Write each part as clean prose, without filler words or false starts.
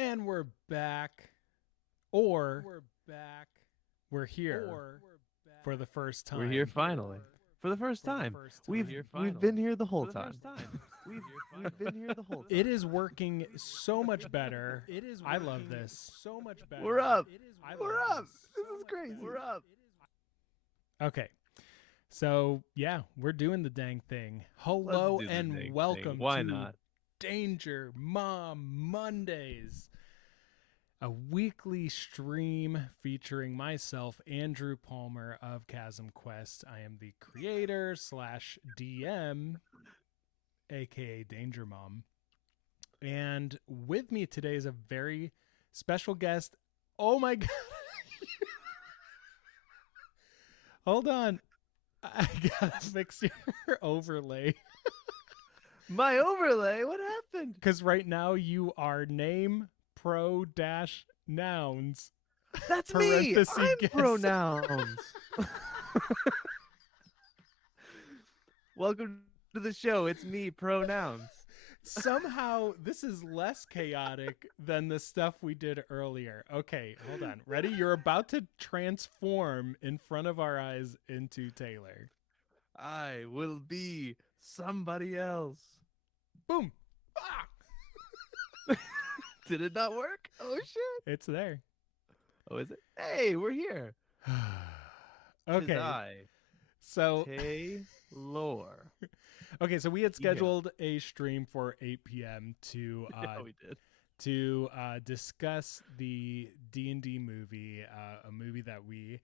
And we're back. We're here for the first We're here time. finally. For the first time. We've been here the whole time. We've been here the whole It time. is working so much better. I love this. We're up. We're up. This is crazy. We're up. Okay. So, yeah, we're doing the dang thing. Hello Let's do the and dang welcome thing. Why to not? Danger Mom Mondays, a weekly stream featuring myself, Andrew Palmer of ChasmQuest. I am the creator slash DM, aka Danger Mom. And with me today is a very special guest. Oh my God. Hold on. I gotta fix your overlay. My overlay? What happened? Because right now you are name pro dash nouns. That's me. I'm guess. pronouns. Welcome to the show. It's me, pronouns. Somehow this is less chaotic than the stuff we did earlier. Okay, hold on. Ready? You're about to transform in front of our eyes into Taylor. I will be somebody else. Boom. Ah! Did it not work? Oh, shit. It's there. Oh, is it? Hey, we're here. Okay. I, so Taylor. Okay, so we had scheduled a stream for 8 p.m. to Yeah, we did. Discuss the D&D movie, a movie that we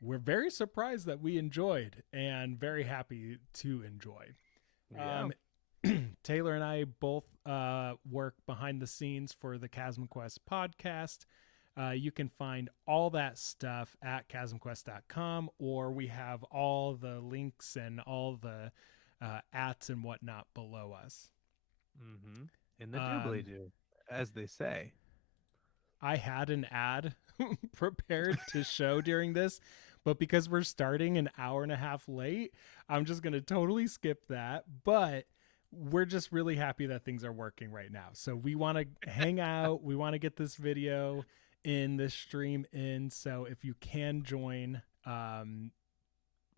were very surprised that we enjoyed and very happy to enjoy. Yeah. Taylor and I both work behind the scenes for the ChasmQuest podcast. You can find all that stuff at ChasmQuest.com, or we have all the links and all the ats and whatnot below us. Mm-hmm. In the doobly doo, as they say. I had an ad prepared to show during this, but because we're starting an hour and a half late, I'm just going to totally skip that. But we're just really happy that things are working right now. So we want to hang out. We want to get this video in, this stream in. So if you can join,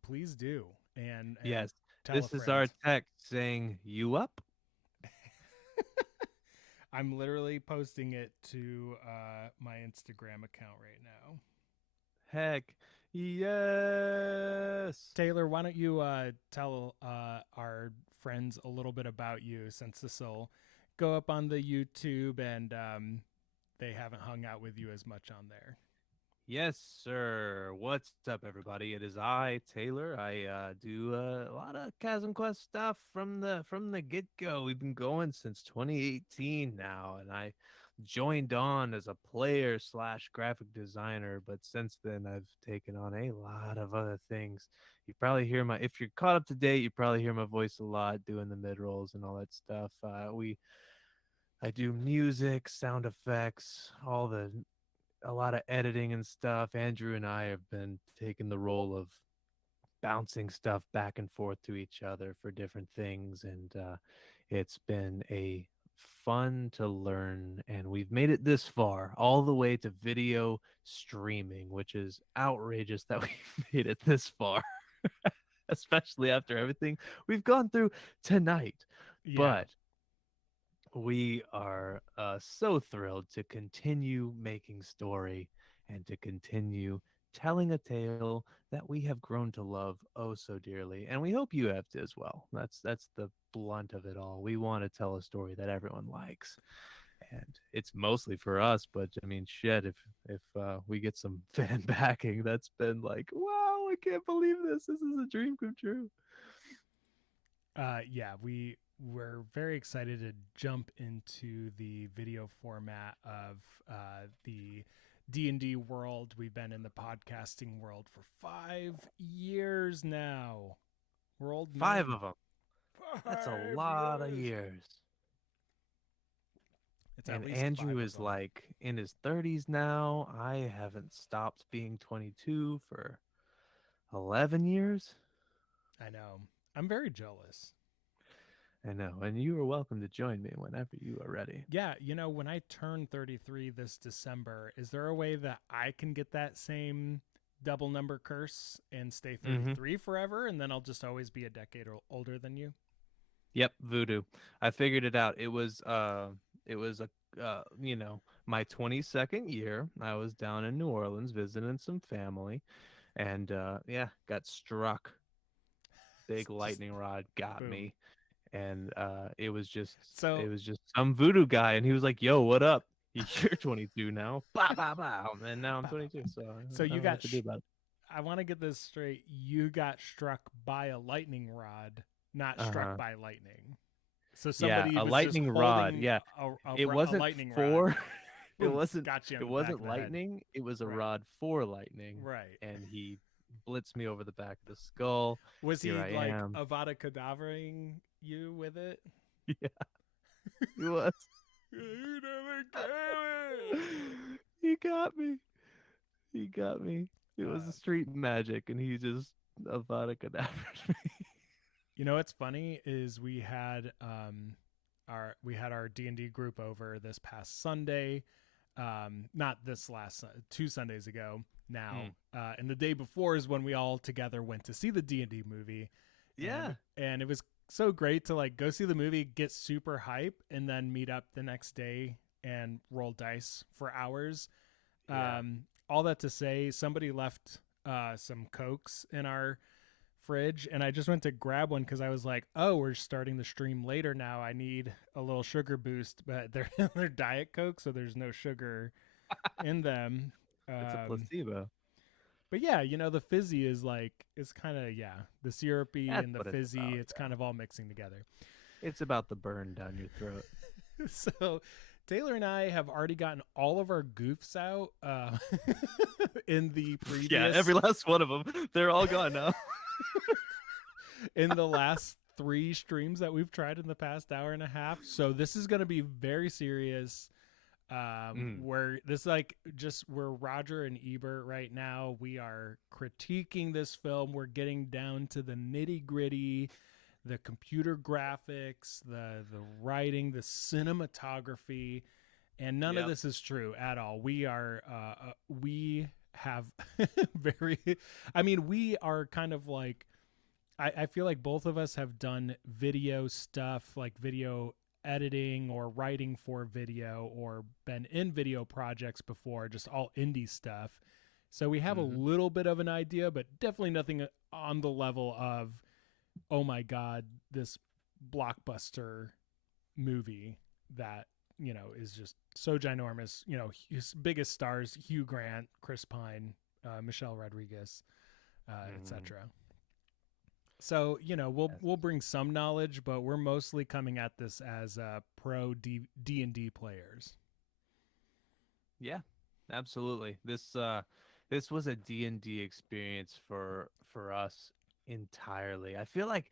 please do. And yes, tell this a is our friend. text saying, "You up?" I'm literally posting it to my Instagram account right now. Heck, yes. Taylor, why don't you tell our friends a little bit about you, since this will go up on the YouTube and they haven't hung out with you as much on there. Yes, sir. What's up, everybody? It is I, Taylor. I do a lot of Chasm Quest stuff from the get-go. We've been going since 2018 now, and I joined on as a player slash graphic designer, but since then I've taken on a lot of other things. You probably hear if you're caught up to date, you probably hear my voice a lot doing the mid-rolls and all that stuff. I do music, sound effects, a lot of editing and stuff. Andrew and I have been taking the role of bouncing stuff back and forth to each other for different things, and it's been a fun to learn, and we've made it this far, all the way to video streaming, which is outrageous that we've made it this far. Especially after everything we've gone through tonight. Yeah. But we are so thrilled to continue making story and to continue telling a tale that we have grown to love oh so dearly, and we hope you have to as well. That's the blunt of it all. We want to tell a story that everyone likes, and it's mostly for us, but I mean, shit, if we get some fan backing, that's been like, wow, I can't believe this is a dream come true. Yeah, we're very excited to jump into the video format of the D&D world. We've been in the podcasting world for 5 years now. We're old 5 men. of them. That's a lot of years. It's And at least Andrew 5 of is them. like in his 30s now. I haven't stopped being 22 for 11 years. I know. I'm very jealous. I know. And you are welcome to join me whenever you are ready. Yeah, when I turn 33 this December, is there a way that I can get that same double number curse and stay Mm-hmm. 33 forever, and then I'll just always be a decade older than you? Yep, voodoo. I figured it out. It was a my 22nd year. I was down in New Orleans visiting some family and yeah, got struck. It's Big just lightning rod got boom. me. And it So, was just some voodoo guy and he was like, "Yo, what up? You're 22 now." Bah, bah, bah. And now I'm pow, pow, 22, pow. so So I you don't know what got. to do about it. I want to get this straight. You got struck by a lightning rod, not struck Uh-huh. by lightning. So Yeah, somebody a was just lightning rod. holding Yeah. It a wasn't lightning rod. for it Boom, wasn't got you it in the back wasn't of the head. lightning, it was a Right, rod for lightning, right. and he blitzed me over the back of the skull. Was Here he I like am. Avada Kedavraing you with it? Yeah, he was. You never get it. He got me. He got me. It was a Uh, street magic, and he just Avada Kedavra me. what's funny is we had our D&D group over this past Sunday, not this last 2 Sundays ago now, Mm. and the day before is when we all together went to see the D&D movie, and Yeah. and it was so great to like go see the movie, get super hype, and then meet up the next day and roll dice for hours. Yeah. All that to say, somebody left some Cokes in our fridge, and I just went to grab one because I was like, oh, we're starting the stream later now. I need a little sugar boost, but they're Diet Coke, so there's no sugar in them. It's a Um, placebo. but yeah, the fizzy is like it's kind of the syrupy That's and the what it's fizzy. about. It's Yeah. kind of all mixing together. It's about the burn down your throat. So Taylor and I have already gotten all of our goofs out in the Yeah, previous every last one of them. They're all gone now. in the last 3 streams that we've tried in the past hour and a half. So this is going to be very serious. Mm. Where this like just we're Roger and Ebert right now. We are critiquing this film. We're getting down to the nitty gritty, the computer graphics, the writing, the cinematography, and none of Yep. this is true at all. We have very, I mean, we are kind of like I feel like both of us have done video stuff, like video editing or writing for video, or been in video projects before, just all indie stuff. So we have a Hmm. little bit of an idea, but definitely nothing on the level of, oh my God, this blockbuster movie that, is just so ginormous. His biggest stars, Hugh Grant, Chris Pine, Michelle Rodriguez, Mm. etc. So we'll Yes. we'll bring some knowledge, but we're mostly coming at this as pro D&D players. Yeah, absolutely. This was a D&D experience for us entirely. I feel like,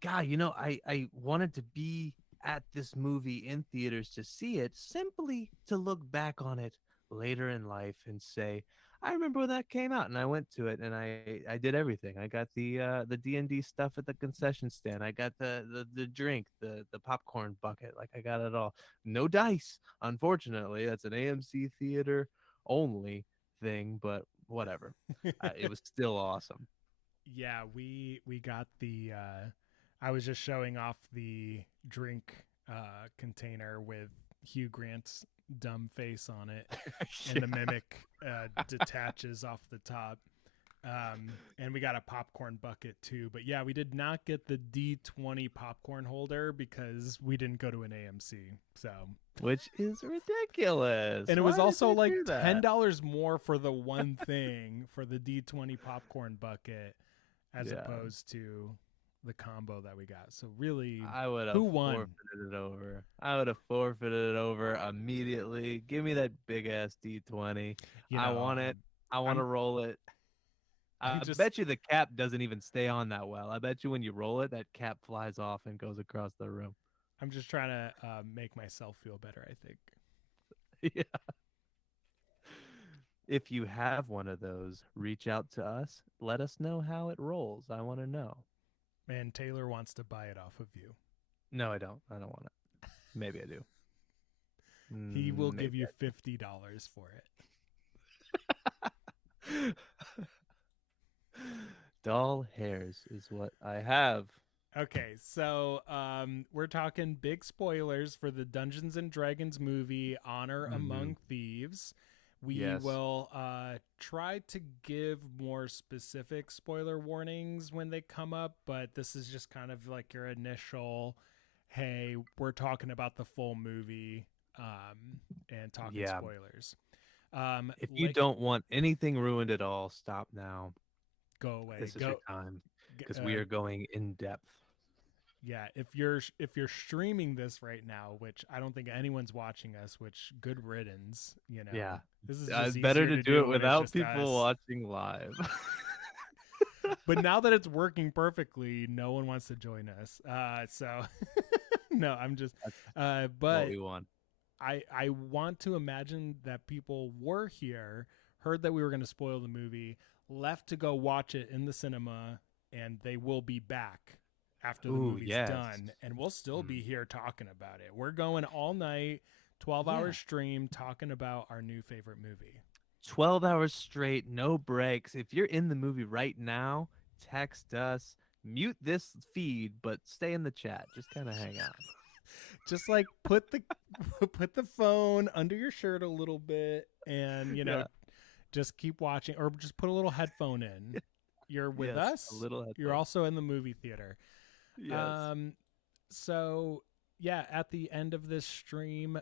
God, I wanted to be at this movie in theaters to see it, simply to look back on it later in life and say, I remember when that came out, and I went to it, and I did everything. I got the D&D stuff at the concession stand. I got the drink, the popcorn bucket. Like, I got it all. No dice, unfortunately. That's an AMC theater only thing, but whatever. It was still awesome. Yeah, we got the I was just showing off the drink container with Hugh Grant's dumb face on it, and the Yeah. mimic detaches off the top. And we got a popcorn bucket too. But yeah, we did not get the D20 popcorn holder because we didn't go to an AMC. So, Which is ridiculous. and it was Why did also they like do that? $10 more for the one thing for the D20 popcorn bucket as Yeah. opposed to the combo that we got. So really, I would have who won? forfeited it over. I would have forfeited it over immediately. Give me that big ass D20. You I know, want it. I want to I'm roll it. I'm I just bet you the cap doesn't even stay on that well. I bet you when you roll it, that cap flies off and goes across the room. I'm just trying to make myself feel better, I think. Yeah. If you have one of those, reach out to us. Let us know how it rolls. I want to know. And Taylor wants to buy it off of you. No, I don't. I don't want it. Maybe I do. He will Maybe give you $50 for I doll hairs is what I have. it. Okay, so we're talking big spoilers for the Dungeons and Dragons movie Honor Mm-hmm. Among Thieves. We Yes. will try to give more specific spoiler warnings when they come up, but this is just kind of like your initial, hey, we're talking about the full movie and talking Yeah. spoilers. If you Like, don't want anything ruined at all, stop now. go away, This is your go. time because we are going in depth. Yeah, if you're streaming this right now, which I don't think anyone's watching us, which good riddance, Yeah. This is It's just better easier to to do do it when it's without just people us. watching live. But now that it's working perfectly, no one wants to join us. So no, I'm just That's what but we want. I want to imagine that people were here, heard that we were going to spoil the movie, left to go watch it in the cinema, and they will be back after the Ooh, movie's yes. done, and we'll still be Mm. here talking about it. We're going all night, 12-hour Yeah. stream talking about our new favorite movie. 12 hours straight, no breaks. If you're in the movie right now, text us, mute this feed, but stay in the chat. Just kind of hang out. Just like put the put the phone under your shirt a little bit and Yeah. just keep watching, or just put a little headphone in. You're with Yes. A us. little You're headphone. also in the movie theater. Yes. Um, so yeah, at the end of this stream,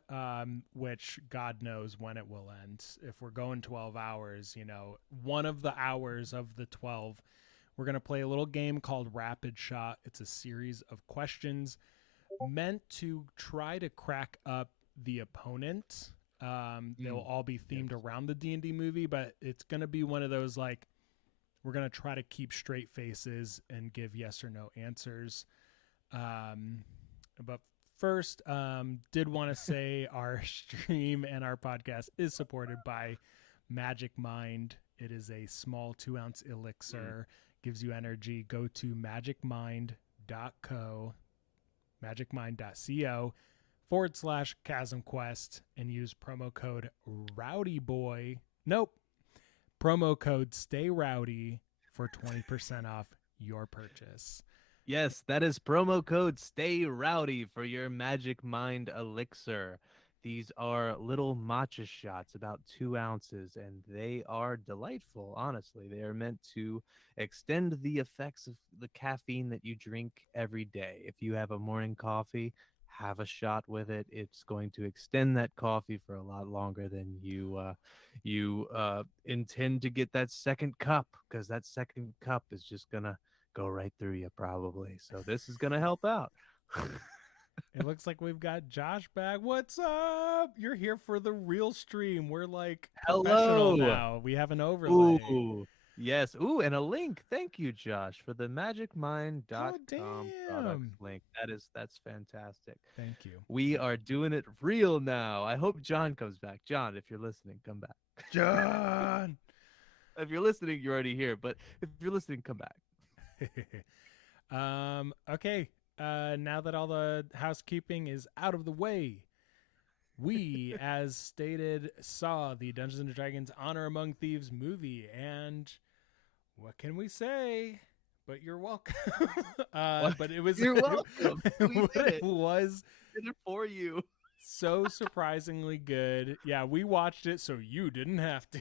which God knows when it will end. If we're going 12 hours, one of the hours of the 12, we're gonna play a little game called Rapid Shot. It's a series of questions meant to try to crack up the opponent. They'll Mm. all be Yes. themed around the D&D movie, but it's going to be one of those like we're going to try to keep straight faces and give yes or no answers. But first, did want to say our stream and our podcast is supported by Magic Mind. It is a small 2-ounce elixir, gives you energy. Go to magicmind.co/ChasmQuest and use promo code RowdyBoy. Nope. Promo code Stay Rowdy for 20% off your purchase. Yes, that is promo code Stay Rowdy for your Magic Mind Elixir. These are little matcha shots, about 2 ounces, and they are delightful, honestly. They are meant to extend the effects of the caffeine that you drink every day. If you have a morning coffee, have a shot with it. It's going to extend that coffee for a lot longer than you intend to get that second cup, because that second cup is just gonna go right through you probably. So this is gonna help out. It looks like we've got Josh back. What's up? You're here for the real stream. We're like professional Hello. now. We have an overlay. Ooh. Yes. Ooh, and a link. Thank you, Josh, for the Oh, magicmind.com products damn. link. That's fantastic. Thank you. We are doing it real now. I hope John comes back. John, if you're listening, come back. John. If you're listening, you're already here. But if you're listening, come back. Okay. Now that all the housekeeping is out of the way, we, as stated, saw the Dungeons and Dragons Honor Among Thieves movie, and what can we say? But you're welcome. What? But it was You're welcome. We did it it. was We did it for you. so surprisingly good. Yeah, we watched it, so you didn't have to.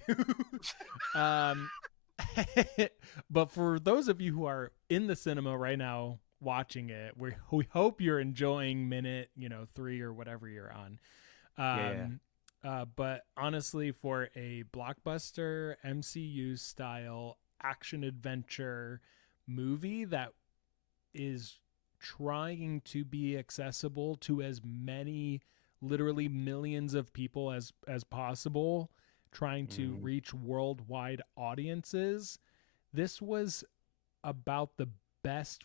But for those of you who are in the cinema right now watching it, we hope you're enjoying minute 3 or whatever you're on. Yeah. But honestly, for a blockbuster MCU style action adventure movie that is trying to be accessible to as many, literally millions of people as possible, trying to Mm. reach worldwide audiences, this was about the best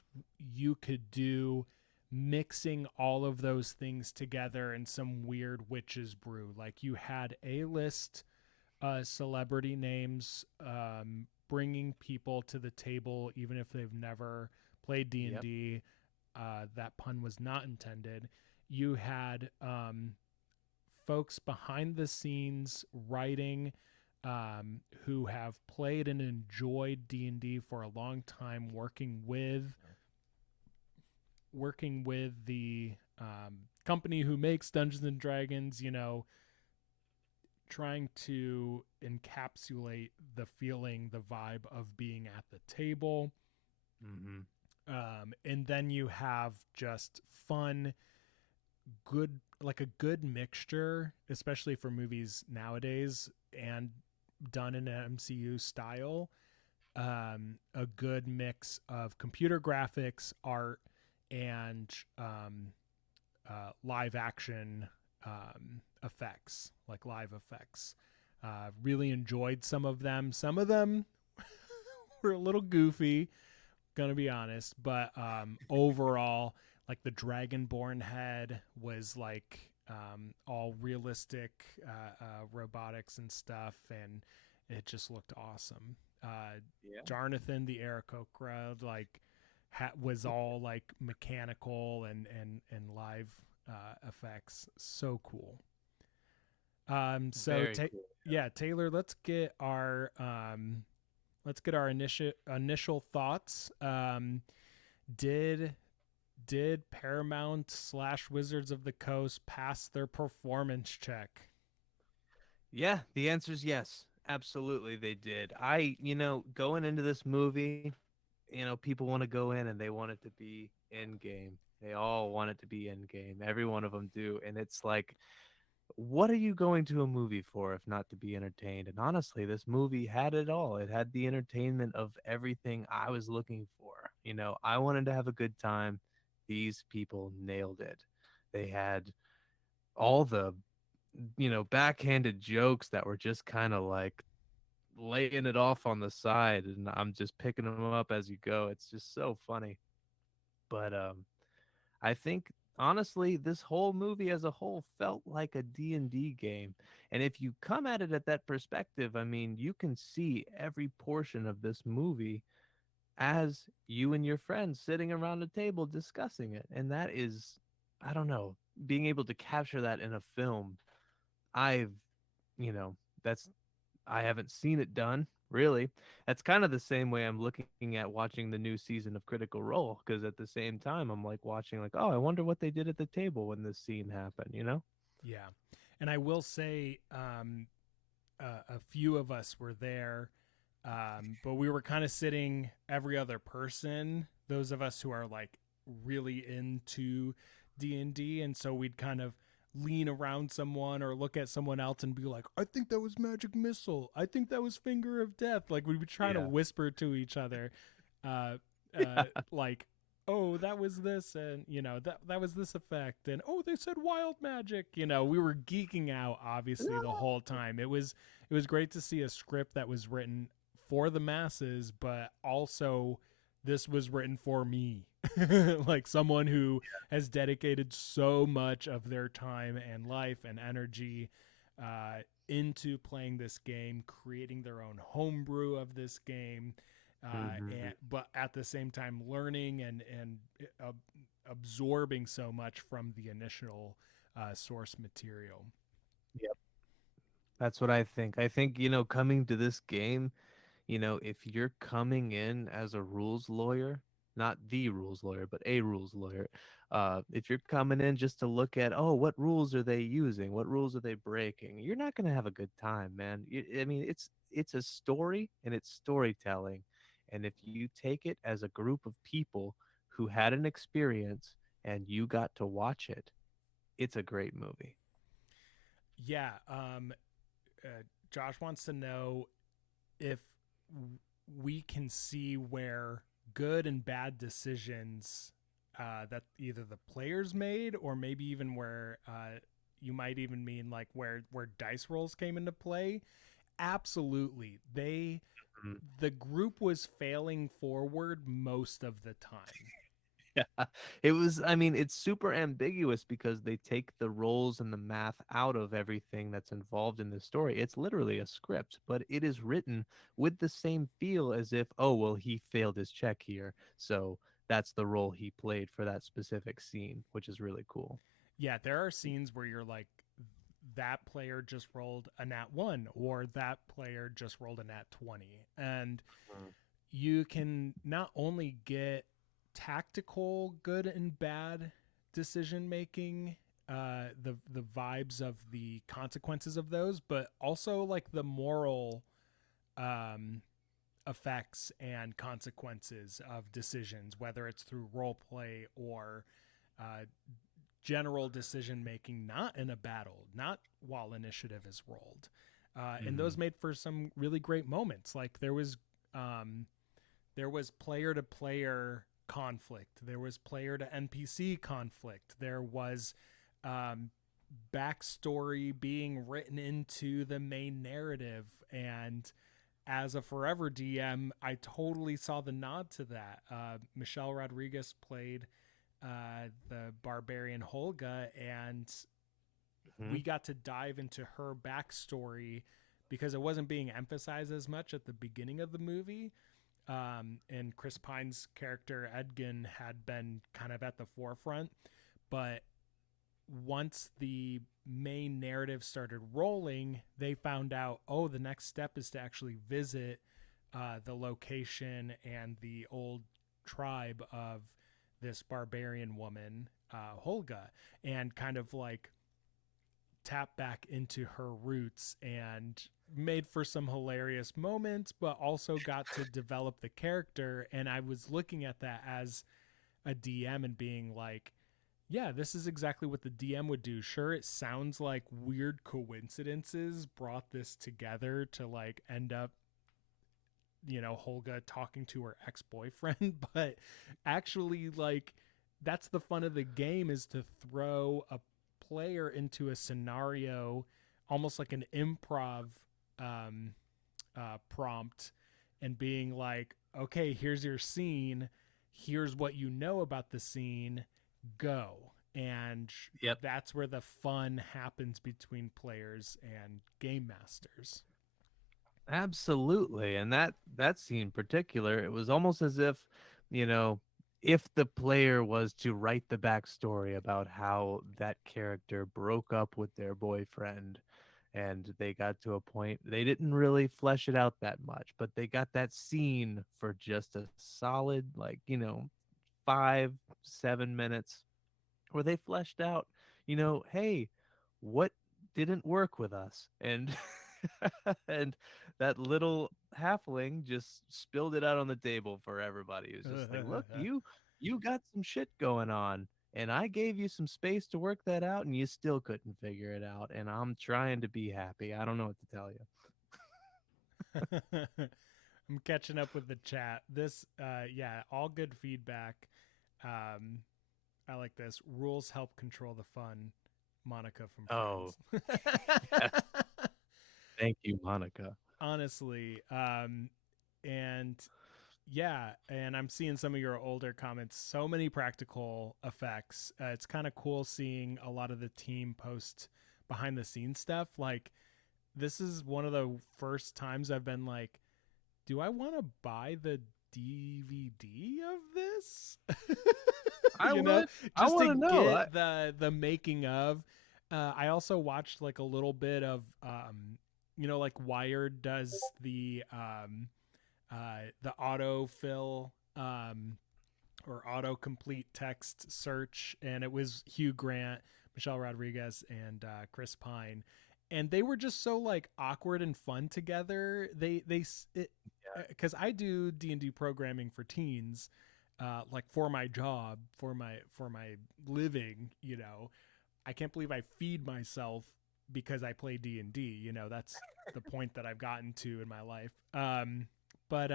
you could do, mixing all of those things together in some weird witch's brew. Like, you had A-list celebrity names bringing people to the table even if they've never played Yep. D&D. that pun was not intended. You had folks behind the scenes writing, who have played and enjoyed D&D for a long time, working with the company who makes Dungeons and Dragons, trying to encapsulate the feeling, the vibe of being at the table. Mm-hmm. And then you have just fun, good, like a good mixture, especially for movies nowadays and done in an MCU style. A good mix of computer graphics, art, and live action effects, like live effects. Really enjoyed some of them. Some of them were a little goofy, gonna be honest, but overall, like the Dragonborn head was like all realistic robotics and stuff, and it just looked awesome. Yeah. Jarnathan the Aarakocra like was all like mechanical and live effects. So cool. So Very cool. yeah, Taylor, let's get our initial thoughts. Did did Paramount slash Wizards of the Coast pass their performance check? Yeah, the answer is yes. Absolutely, they did. Going into this movie, people want to go in and they want it to be in game. They all want it to be in game. Every one of them do. And it's like, what are you going to a movie for if not to be entertained? And honestly, this movie had it all. It had the entertainment of everything I was looking for. I wanted to have a good time. These people nailed it. They had all the, backhanded jokes that were just kind of like laying it off on the side, and I'm just picking them up as you go. It's just so funny. But I think honestly, this whole movie as a whole felt like a D&D game. And if you come at it at that perspective, I mean, you can see every portion of this movie as you and your friends sitting around a table discussing it. And that is, I don't know, being able to capture that in a film. I've, you know, that's I haven't seen it done, really. That's kind of the same way I'm looking at watching the new season of Critical Role, because at the same time I'm like watching like, oh, I wonder what they did at the table when this scene happened? Yeah, and I will say, a few of us were there, but we were kind of sitting every other person. Those of us who are like really into D&D, and so we'd kind of lean around someone or look at someone else and be like, I think that was magic missile, I think that was finger of death. Like we'd be trying to Yeah. whisper to each other, uh like, oh, that was this, and that was this effect, and oh, they said wild magic. We were geeking out obviously the whole time. It was great to see a script that was written for the masses, but also this was written for me. Like someone who has dedicated so much of their time and life and energy into playing this game, creating their own homebrew of this game, Mhm. but at the same time learning and uh, absorbing so much from the initial source material. Yep. That's what I think. I think, coming to this game, if you're coming in as a rules lawyer, not the rules lawyer, but a rules lawyer, if you're coming in just to look at, oh, what rules are they using? What rules are they breaking? You're not going to have a good time, man. I mean, it's a story and it's storytelling. And if you take it as a group of people who had an experience and you got to watch it, it's a great movie. Yeah. Josh wants to know if we can see where good and bad decisions that either the players made, or maybe even where you might even mean like where dice rolls came into play. Absolutely, the group was failing forward most of the time. Yeah. I mean, it's super ambiguous because they take the roles and the math out of everything that's involved in the story. It's literally a script, but it is written with the same feel as if, oh, well, he failed his check here. So that's the role he played for that specific scene, which is really cool. Yeah, there are scenes where you're like, that player just rolled a nat 1 or that player just rolled a nat 20. And Mm. you can not only get tactical good and bad decision making, the vibes of the consequences of those, but also like the moral um effects and consequences of decisions, whether it's through role play or uh, general decision making, not in a battle, not while initiative is rolled. And those Mm. made for some really great moments. Like there was player to player conflict. There was player to NPC conflict. There was um, backstory being written into the main narrative. And as a forever DM, I totally saw the nod to that. Michelle Rodriguez played the barbarian Holga, and Mhm. we got to dive into her backstory because it wasn't being emphasized as much at the beginning of the movie. And Chris Pine's character Edgin had been kind of at the forefront, but once the main narrative started rolling, they found out, oh, the next step is to actually visit the location and the old tribe of this barbarian woman, Holga, and kind of like tap back into her roots, and made for some hilarious moments, but also got to develop the character. And I was looking at that as a DM and being like, yeah, this is exactly what the DM would do. Sure, it sounds like weird coincidences brought this together to like end up, Holga talking to her ex-boyfriend, but actually, like, that's the fun of the game, is to throw a player into a scenario almost like an improv um, prompt, and being like, okay, here's your scene, here's what you know about the scene, go. And Yep. that's where the fun happens between players and game masters. Absolutely. And that scene in particular, it was almost as if, you know, if the player was to write the backstory about how that character broke up with their boyfriend and they got to a point, they didn't really flesh it out that much, but they got that scene for just a solid, like, 5, 7 minutes where they fleshed out, hey, what didn't work with us? And and that little halfling just spilled it out on the table for everybody. It was just like, look, you got some shit going on. And I gave you some space to work that out, and you still couldn't figure it out. And I'm trying to be happy. I don't know what to tell you. I'm catching up with the chat. This, yeah, all good feedback. Um, I like this. Rules help control the fun. Monica from Oh, Friends. yes. Thank you, Monica. Honestly, and yeah, and I'm seeing some of your older comments. So many practical effects. It's kind of cool seeing a lot of the team post behind the scenes stuff. Like, this is one of the first times I've been like, do I want to buy the DVD of this? I you know, would. I just want to to know. get the making of. I also watched like a little bit of like Wired does the autofill or autocomplete text search, and it was Hugh Grant, Michelle Rodriguez, and Chris Pine, and they were just so like awkward and fun together. Because I do D&D programming for teens, like for my job, for my living. I can't believe I feed myself because I play D&D. That's the point that I've gotten to in my life. But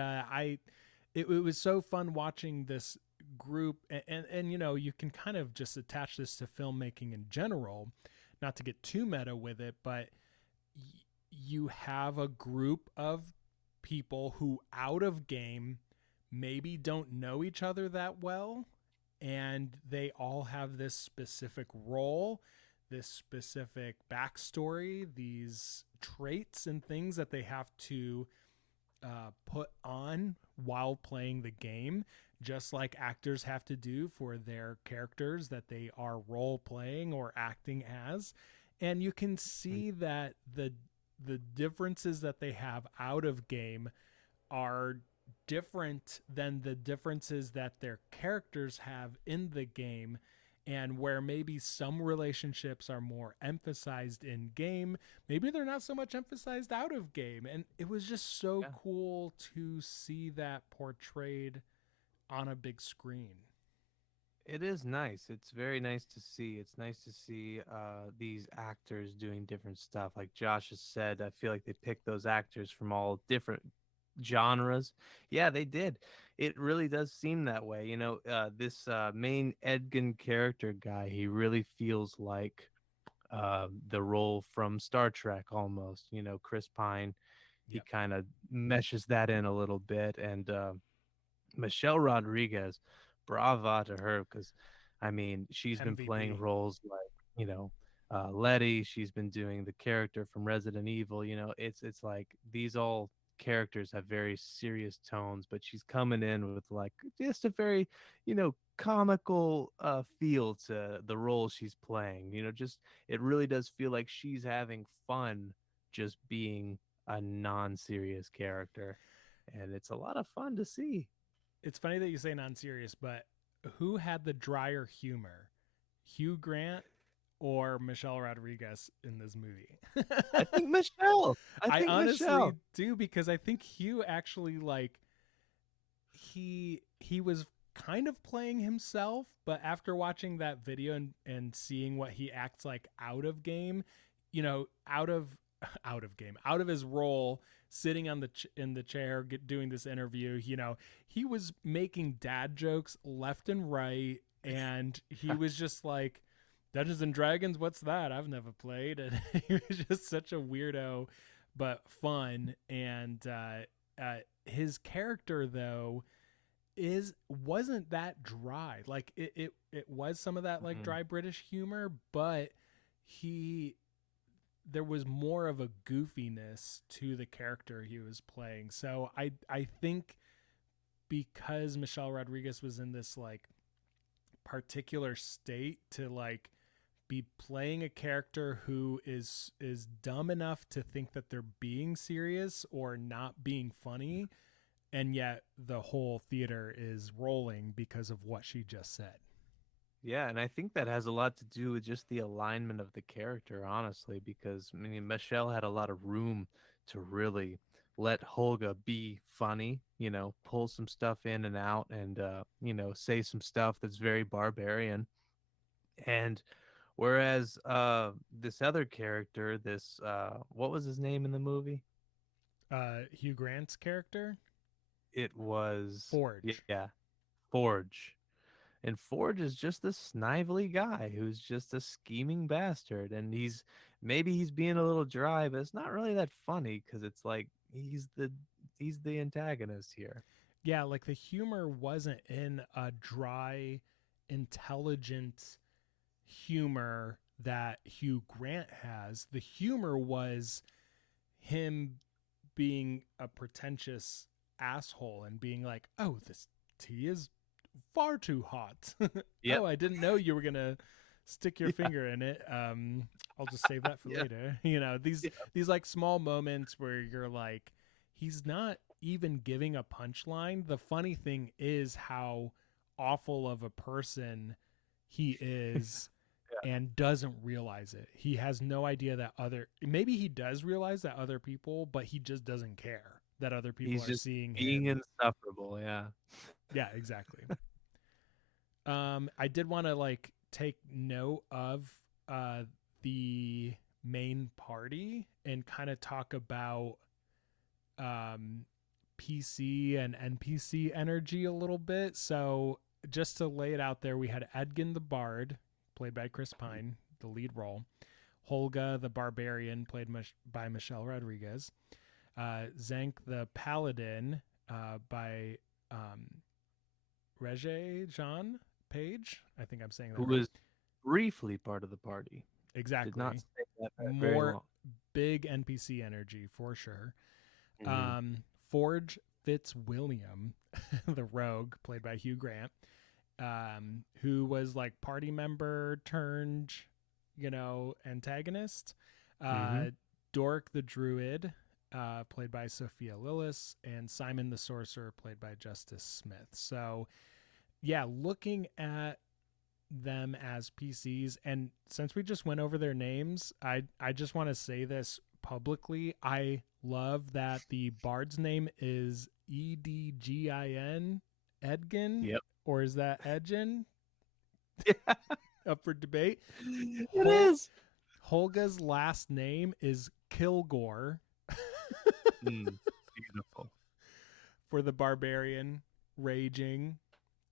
it was so fun watching this group, and you can kind of just attach this to filmmaking in general, not to get too meta with it, but you have a group of people who out of game maybe don't know each other that well, and they all have this specific role, this specific backstory, these traits and things that they have to put on while playing the game, just like actors have to do for their characters that they are role playing or acting as. And you can see that the differences that they have out of game are different than the differences that their characters have in the game, and where maybe some relationships are more emphasized in game, maybe they're not so much emphasized out of game. And it was just so Yeah. cool to see that portrayed on a big screen. It is nice. It's very nice to see. It's nice to see these actors doing different stuff. Like Josh has said, I feel like they picked those actors from all different genres. Yeah, they did. It really does seem that way. This main Edgin character guy, he really feels like the role from Star Trek almost. Chris Pine, he Yep. kind of meshes that in a little bit. And Michelle Rodriguez, brava to her, because I mean, she's been playing MVP. roles like, Letty. She's been doing the character from Resident Evil. It's like these all characters have very serious tones, but she's coming in with like just a very, comical feel to the role she's playing. Just it really does feel like she's having fun just being a non-serious character, and it's a lot of fun to see. It's funny that you say non-serious, but who had the drier humor, Hugh Grant or Michelle Rodriguez in this movie? I think Michelle. I I think honestly Michelle. do, because I think Hugh actually, like, he was kind of playing himself, but after watching that video and seeing what he acts like out of game, out of out of game, out of his role, sitting on in the chair doing this interview, he was making dad jokes left and right, and he was just like, Dungeons and Dragons, what's that? I've never played. And he was just such a weirdo, but fun. And his character, though, wasn't that dry. Like it was some of that like Mhm. dry British humor, but he there was more of a goofiness to the character he was playing. So I think because Michelle Rodriguez was in this like particular state to like be playing a character who is dumb enough to think that they're being serious or not being funny, and yet the whole theater is rolling because of what she just said. Yeah, and I think that has a lot to do with just the alignment of the character, honestly, because I mean Michelle had a lot of room to really let Holga be funny, pull some stuff in and out and say some stuff that's very barbarian. And whereas this other character, this what was his name in the movie? Hugh Grant's character, It was, Forge. yeah, Forge. And Forge is just a snively guy who's just a scheming bastard. And maybe he's being a little dry, but it's not really that funny because it's like he's the antagonist here. Yeah, like the humor wasn't in a dry, intelligent humor that Hugh Grant has. The humor was him being a pretentious asshole and being like, "Oh, this tea is far too hot." Yep. Oh, I didn't know you were gonna stick your Yeah. finger in it. I'll just save that for Yeah. later. These like small moments where you're like, he's not even giving a punchline. The funny thing is how awful of a person he is and doesn't realize it. He has no idea that maybe he does realize that other people, but he just doesn't care that other people He's are just seeing being him. insufferable. Yeah. Yeah, exactly. I did want to like take note of the main party and kind of talk about um PC and NPC energy a little bit. So just to lay it out there, we had Edgin the Bard, played by Chris Pine, the lead role. Holga the Barbarian, played by Michelle Rodriguez. Zank the Paladin, by Regé Jean Page. I think I'm saying Who that right. was briefly part of the party. Did not Exactly. stay that very More long. big NPC energy for sure. Mhm. Forge Fitzwilliam, the rogue, played by Hugh Grant, who was like party member turned, antagonist. Mm-hmm. Dork the Druid, played by Sophia Lillis, and Simon the Sorcerer, played by Justice Smith. So, yeah, looking at them as PCs, and since we just went over their names, I just want to say this publicly. I love that the bard's name is Edgin, Edgin, Yep. or is that Edgin? Yeah, Up for debate. it is. Holga's last name is Kilgore Beautiful. for the barbarian raging.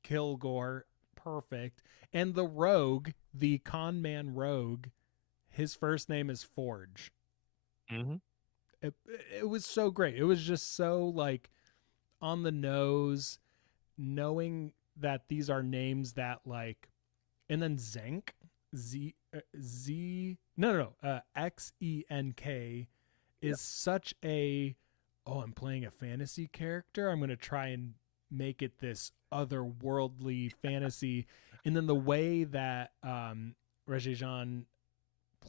Kilgore, perfect. And the rogue, the con man rogue, his first name is Forge. Mm-hmm. It, it was so great. It was just so like on the nose, knowing that these are names that like, and then Zenk, Xenk Yep. is such a, oh, I'm playing a fantasy character. I'm going to try and make it this otherworldly fantasy. And then the way that Regé-Jean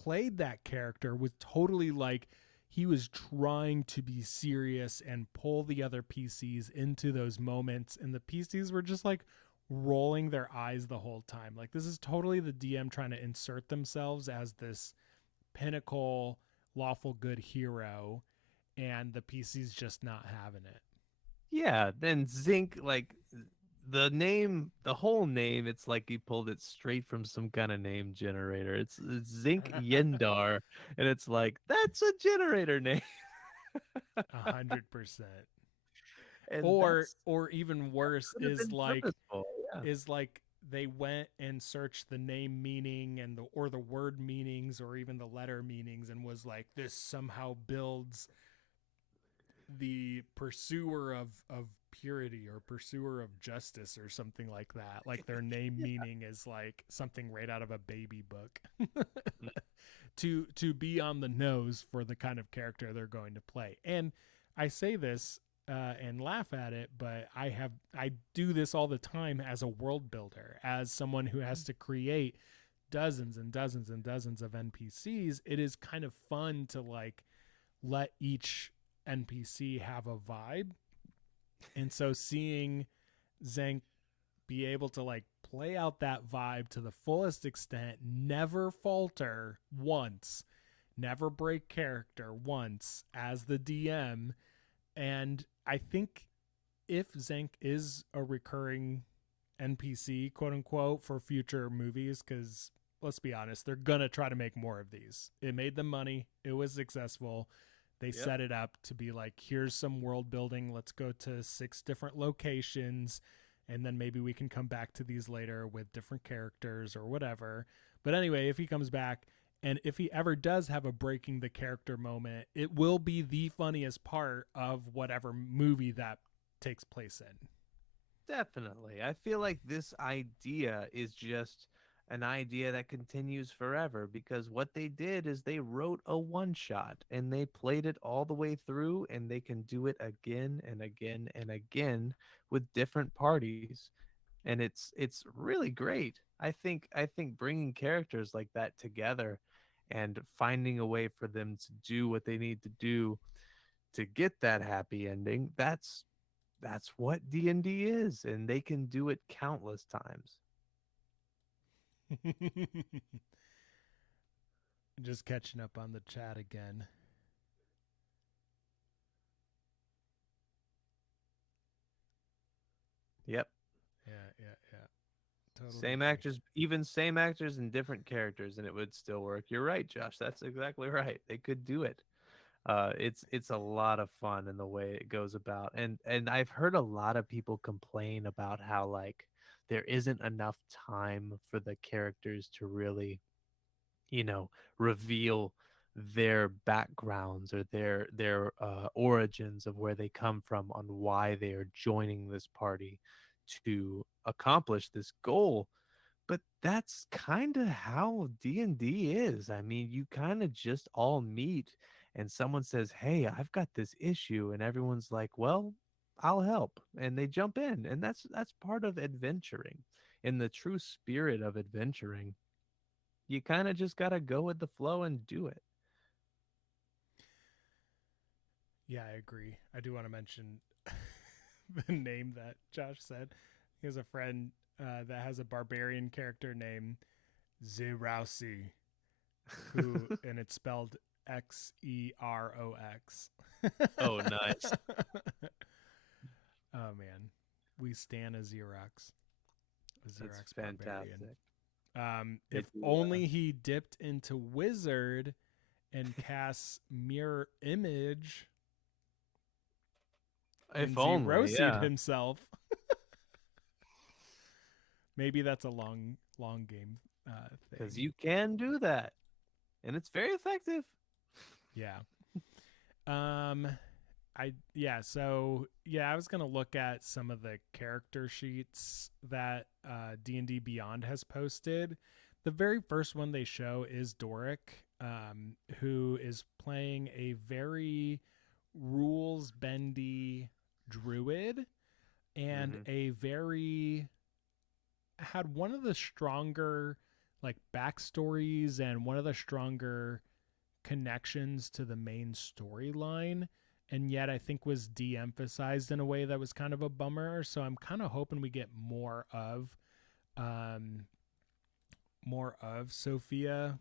played that character was totally like he was trying to be serious and pull the other PCs into those moments. And the PCs were just like rolling their eyes the whole time. Like, this is totally the DM trying to insert themselves as this pinnacle, lawful good hero, and the PC's just not having it. Yeah. Then Zinc, like the whole name, it's like he pulled it straight from some kind of name generator. It's Zinc Yendar, and it's like that's a generator name, 100%. and Or even that worse could have been purposeful. Yeah. is like they went and searched the name meaning and the word meanings or even the letter meanings and was like, this somehow builds the pursuer of purity or pursuer of justice or something like that. Like their name meaning is like something right out of a baby book. Mm. To be on the nose for the kind of character they're going to play. And I say this and laugh at it, but I do this all the time as a world builder, as someone who has to create dozens and dozens and dozens of NPCs. It is kind of fun to like let each NPC have a vibe. And so seeing Zank be able to like play out that vibe to the fullest extent, never falter once, never break character once as the DM. And I think if Zank is a recurring NPC, quote unquote, for future movies, because let's be honest, they're going to try to make more of these. It made them money, it was successful. They Yep. set it up to be like, here's some world building. Let's go to 6 different locations. And then maybe we can come back to these later with different characters or whatever. But anyway, if he comes back and if he ever does have a breaking the character moment, it will be the funniest part of whatever movie that takes place in. Definitely. I feel like this idea is just an idea that continues forever because what they did is they wrote a one shot and they played it all the way through, and they can do it again and again and again with different parties, and it's really great. I think bringing characters like that together and finding a way for them to do what they need to do to get that happy ending, that's what D&D is, and they can do it countless times. Just catching up on the chat again. Yep. Yeah, yeah, yeah. Totally Same agree. actors, even same actors and different characters, and it would still work. You're right, Josh. That's exactly right. They could do it. It's a lot of fun in the way it goes about, and I've heard a lot of people complain about how like there isn't enough time for the characters to really, you know, reveal their backgrounds or their origins of where they come from, on why they are joining this party to accomplish this goal. But that's kind of how D&D is. I mean, you kind of just all meet and someone says, "Hey, I've got this issue," and everyone's like, "Well, I'll help," and they jump in, and that's part of adventuring. In the true spirit of adventuring, you kind of just gotta go with the flow and do it. Yeah, I agree. I do want to mention the name that Josh said. He has a friend that has a barbarian character named Zerousi, who and it's spelled Xerox. Oh, nice. Oh man, we stan a That's Xerox barbarian. fantastic. They If do. only he dipped into wizard and casts mirror image and If only, Zerousi'd yeah, himself. Maybe that's a long game because thing. you can do that, and it's very effective. Yeah. Um I was going to look at some of the character sheets that D&D Beyond has posted. The very first one they show is Doric, who is playing a very rules bendy druid and Hmm. a very had one of the stronger like backstories and one of the stronger connections to the main storyline, and yet I think was de-emphasized in a way that was kind of a bummer. So I'm kind of hoping we get um more of Sophia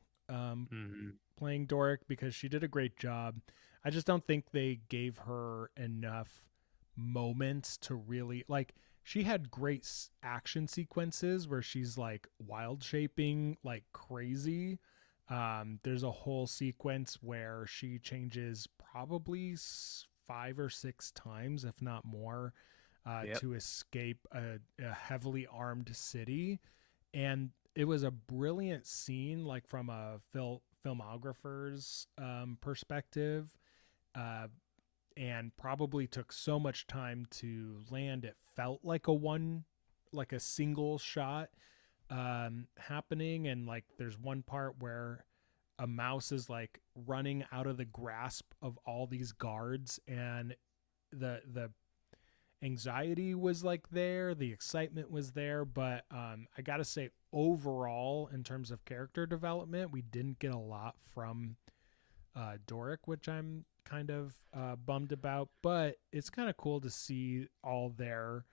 Hmm. playing Doric, because she did a great job. I just don't think they gave her enough moments to really like. She had great action sequences where she's like wild shaping like crazy. There's a whole sequence where she changes probably 5 or 6 times, if not more, Yep. to escape a heavily armed city. And it was a brilliant scene, like from a filmographer's perspective, uh, and probably took so much time to land. It felt like like a single shot happening, and like there's one part where a mouse is like running out of the grasp of all these guards, and the anxiety was like there, the excitement was there, but I gotta say, overall, in terms of character development, we didn't get a lot from Doric, which I'm kind of bummed about. But it's kind of cool to see all their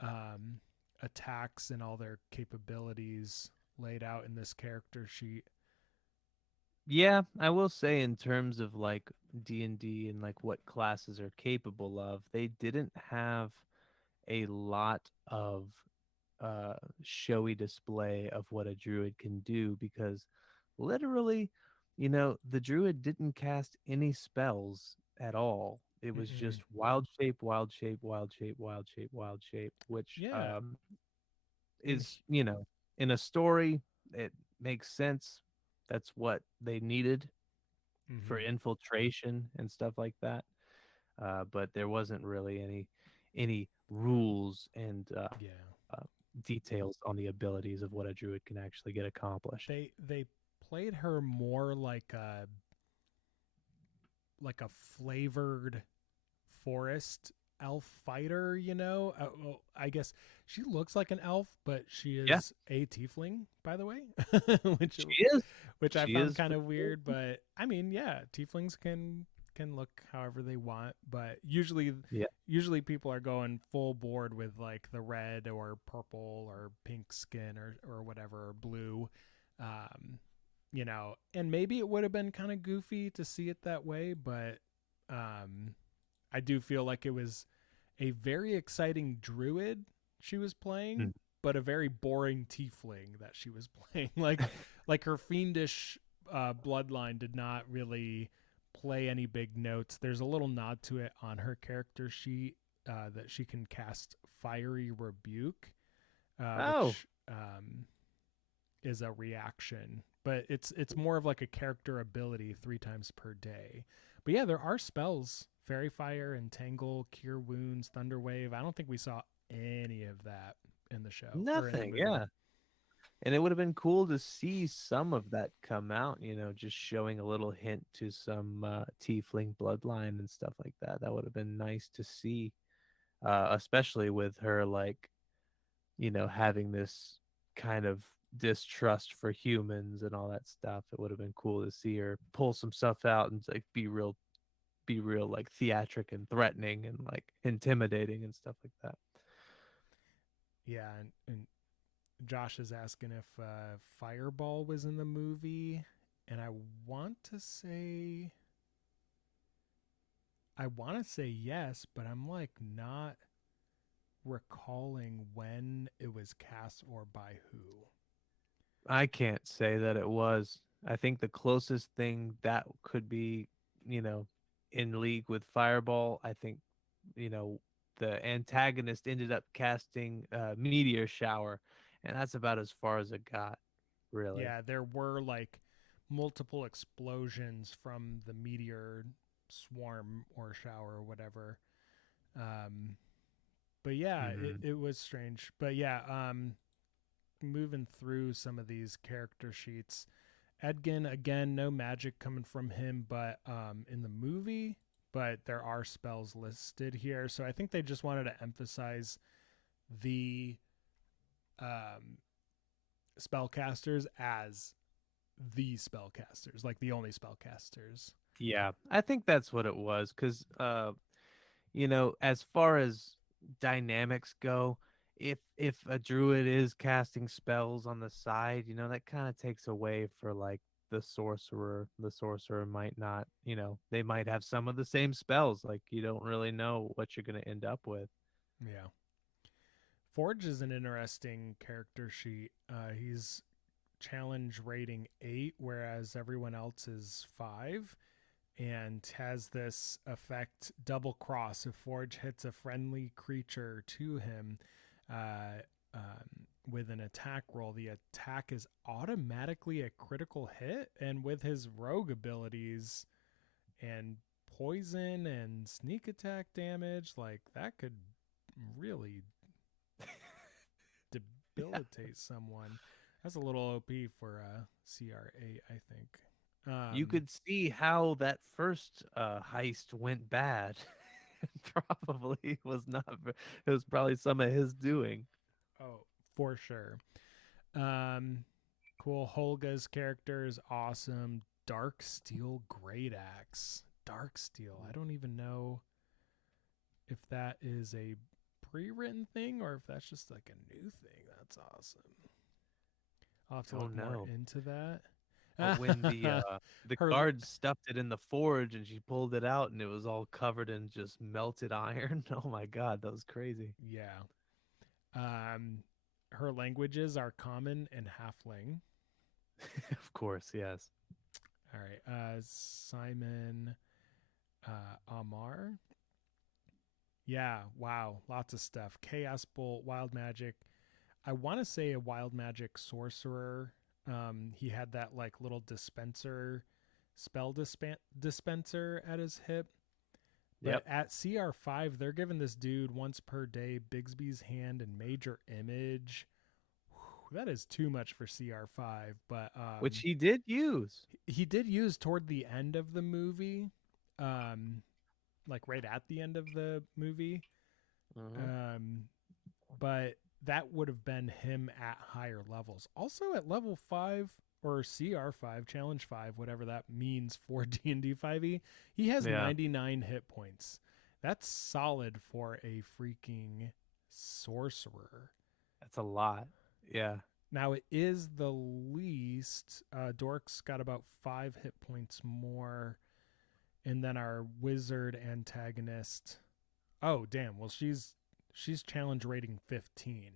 um, attacks and all their capabilities laid out in this character sheet. Yeah, I will say in terms of like D&D and like what classes are capable of, they didn't have a lot of showy display of what a druid can do because literally, the druid didn't cast any spells at all. It was Mm-mm. just wild shape, wild shape, wild shape, wild shape, wild shape, which Yeah, and is, in a story, it makes sense. That's what they needed for mm-hmm. infiltration and stuff like that. But there wasn't really any rules and Yeah, details on the abilities of what a druid can actually get accomplished. they played her more like a flavored forest elf fighter, you know? Well, I guess she looks like an elf, but she Yeah, is a tiefling, by the way, which she is. which I She found is for kind of sure. weird. But I mean, yeah, tieflings can look however they want, but usually people are going full board with like the red or purple or pink skin or whatever, or blue. Um, and maybe it would have been kind of goofy to see it that way, but um I do feel like it was a very exciting druid she was playing, Yeah. but a very boring tiefling that she was playing. Like her fiendish bloodline did not really play any big notes. There's a little nod to it on her character sheet, that she can cast Fiery Rebuke, Oh, which is a reaction, but it's more of like a character ability 3 times per day. But yeah, there are spells: Fairy Fire, Entangle, Cure Wounds, Thunder Wave. I don't think we saw any of that in the show or in the nothing. movie. Yeah. And it would have been cool to see some of that come out, just showing a little hint to some tiefling bloodline and stuff like that. That would have been nice to see, especially with her, like, having this kind of distrust for humans and all that stuff. It would have been cool to see her pull some stuff out and like be real like theatric and threatening and like intimidating and stuff like that. Yeah, and Josh is asking if Fireball was in the movie, and want to say I want to say yes, but I'm like not recalling when it was cast or by who. I can't say that it was. I think the closest thing that could be, you know, in league with Fireball, I think, you know, the antagonist ended up casting Meteor Shower, and that's about as far as it got, really. Yeah, there were like multiple explosions from the meteor swarm or shower or whatever. Um, but yeah, Hmm. it was strange. But yeah, moving through some of these character sheets, Edgin, again, no magic coming from him, but in the movie, but there are spells listed here. So I think they just wanted to emphasize the um, spellcasters as the spellcasters, like the only spellcasters. Yeah, I think that's what it was, because as far as dynamics go, if a druid is casting spells on the side, that kind of takes away for like the sorcerer. The sorcerer might not, they might have some of the same spells. Like you don't really know what you're going to end up with. Yeah. Forge is an interesting character sheet. He's challenge rating 8, whereas everyone else is 5, and has this effect double cross. If Forge hits a friendly creature to him uh, with an attack roll, the attack is automatically a critical hit. And with his rogue abilities and poison and sneak attack damage, like that could really Yeah. debilitate someone. That's a little OP for CR8, I think. You could see how that first heist went bad. Probably was not. It was probably some of his doing. Oh, for sure. Um, cool. Holga's character is awesome. Dark Steel Great Axe. Dark Steel. I don't even know if that is a pre-written thing or if that's just like a new thing. That's awesome. I'll have to Oh look more no. into that. But when the Her guard stuffed it in the forge and she pulled it out and it was all covered in just melted iron. Oh my god, that was crazy. yeah. Um her languages are common and halfling. Of course, yes. All right. Simon Amar. Yeah, wow, lots of stuff. Chaos Bolt, Wild Magic. I want to say a Wild Magic sorcerer. He had that like little dispenser at his hip. But Yep. at CR5, they're giving this dude once per day Bigsby's Hand and Major Image. Whew, that is too much for CR5, but Which he did use. he did use toward the end of the movie, um, like right at the end of the movie. Hmm. Um, but that would have been him at higher levels. Also at level 5 or CR5, challenge 5, whatever that means for D&D 5e, he has Yeah, 99 hit points. That's solid for a freaking sorcerer. that's a lot. Yeah. Now it is the least. Dork's got about 5 hit points more, and then our wizard antagonist. Oh damn! Well, she's challenge rating 15.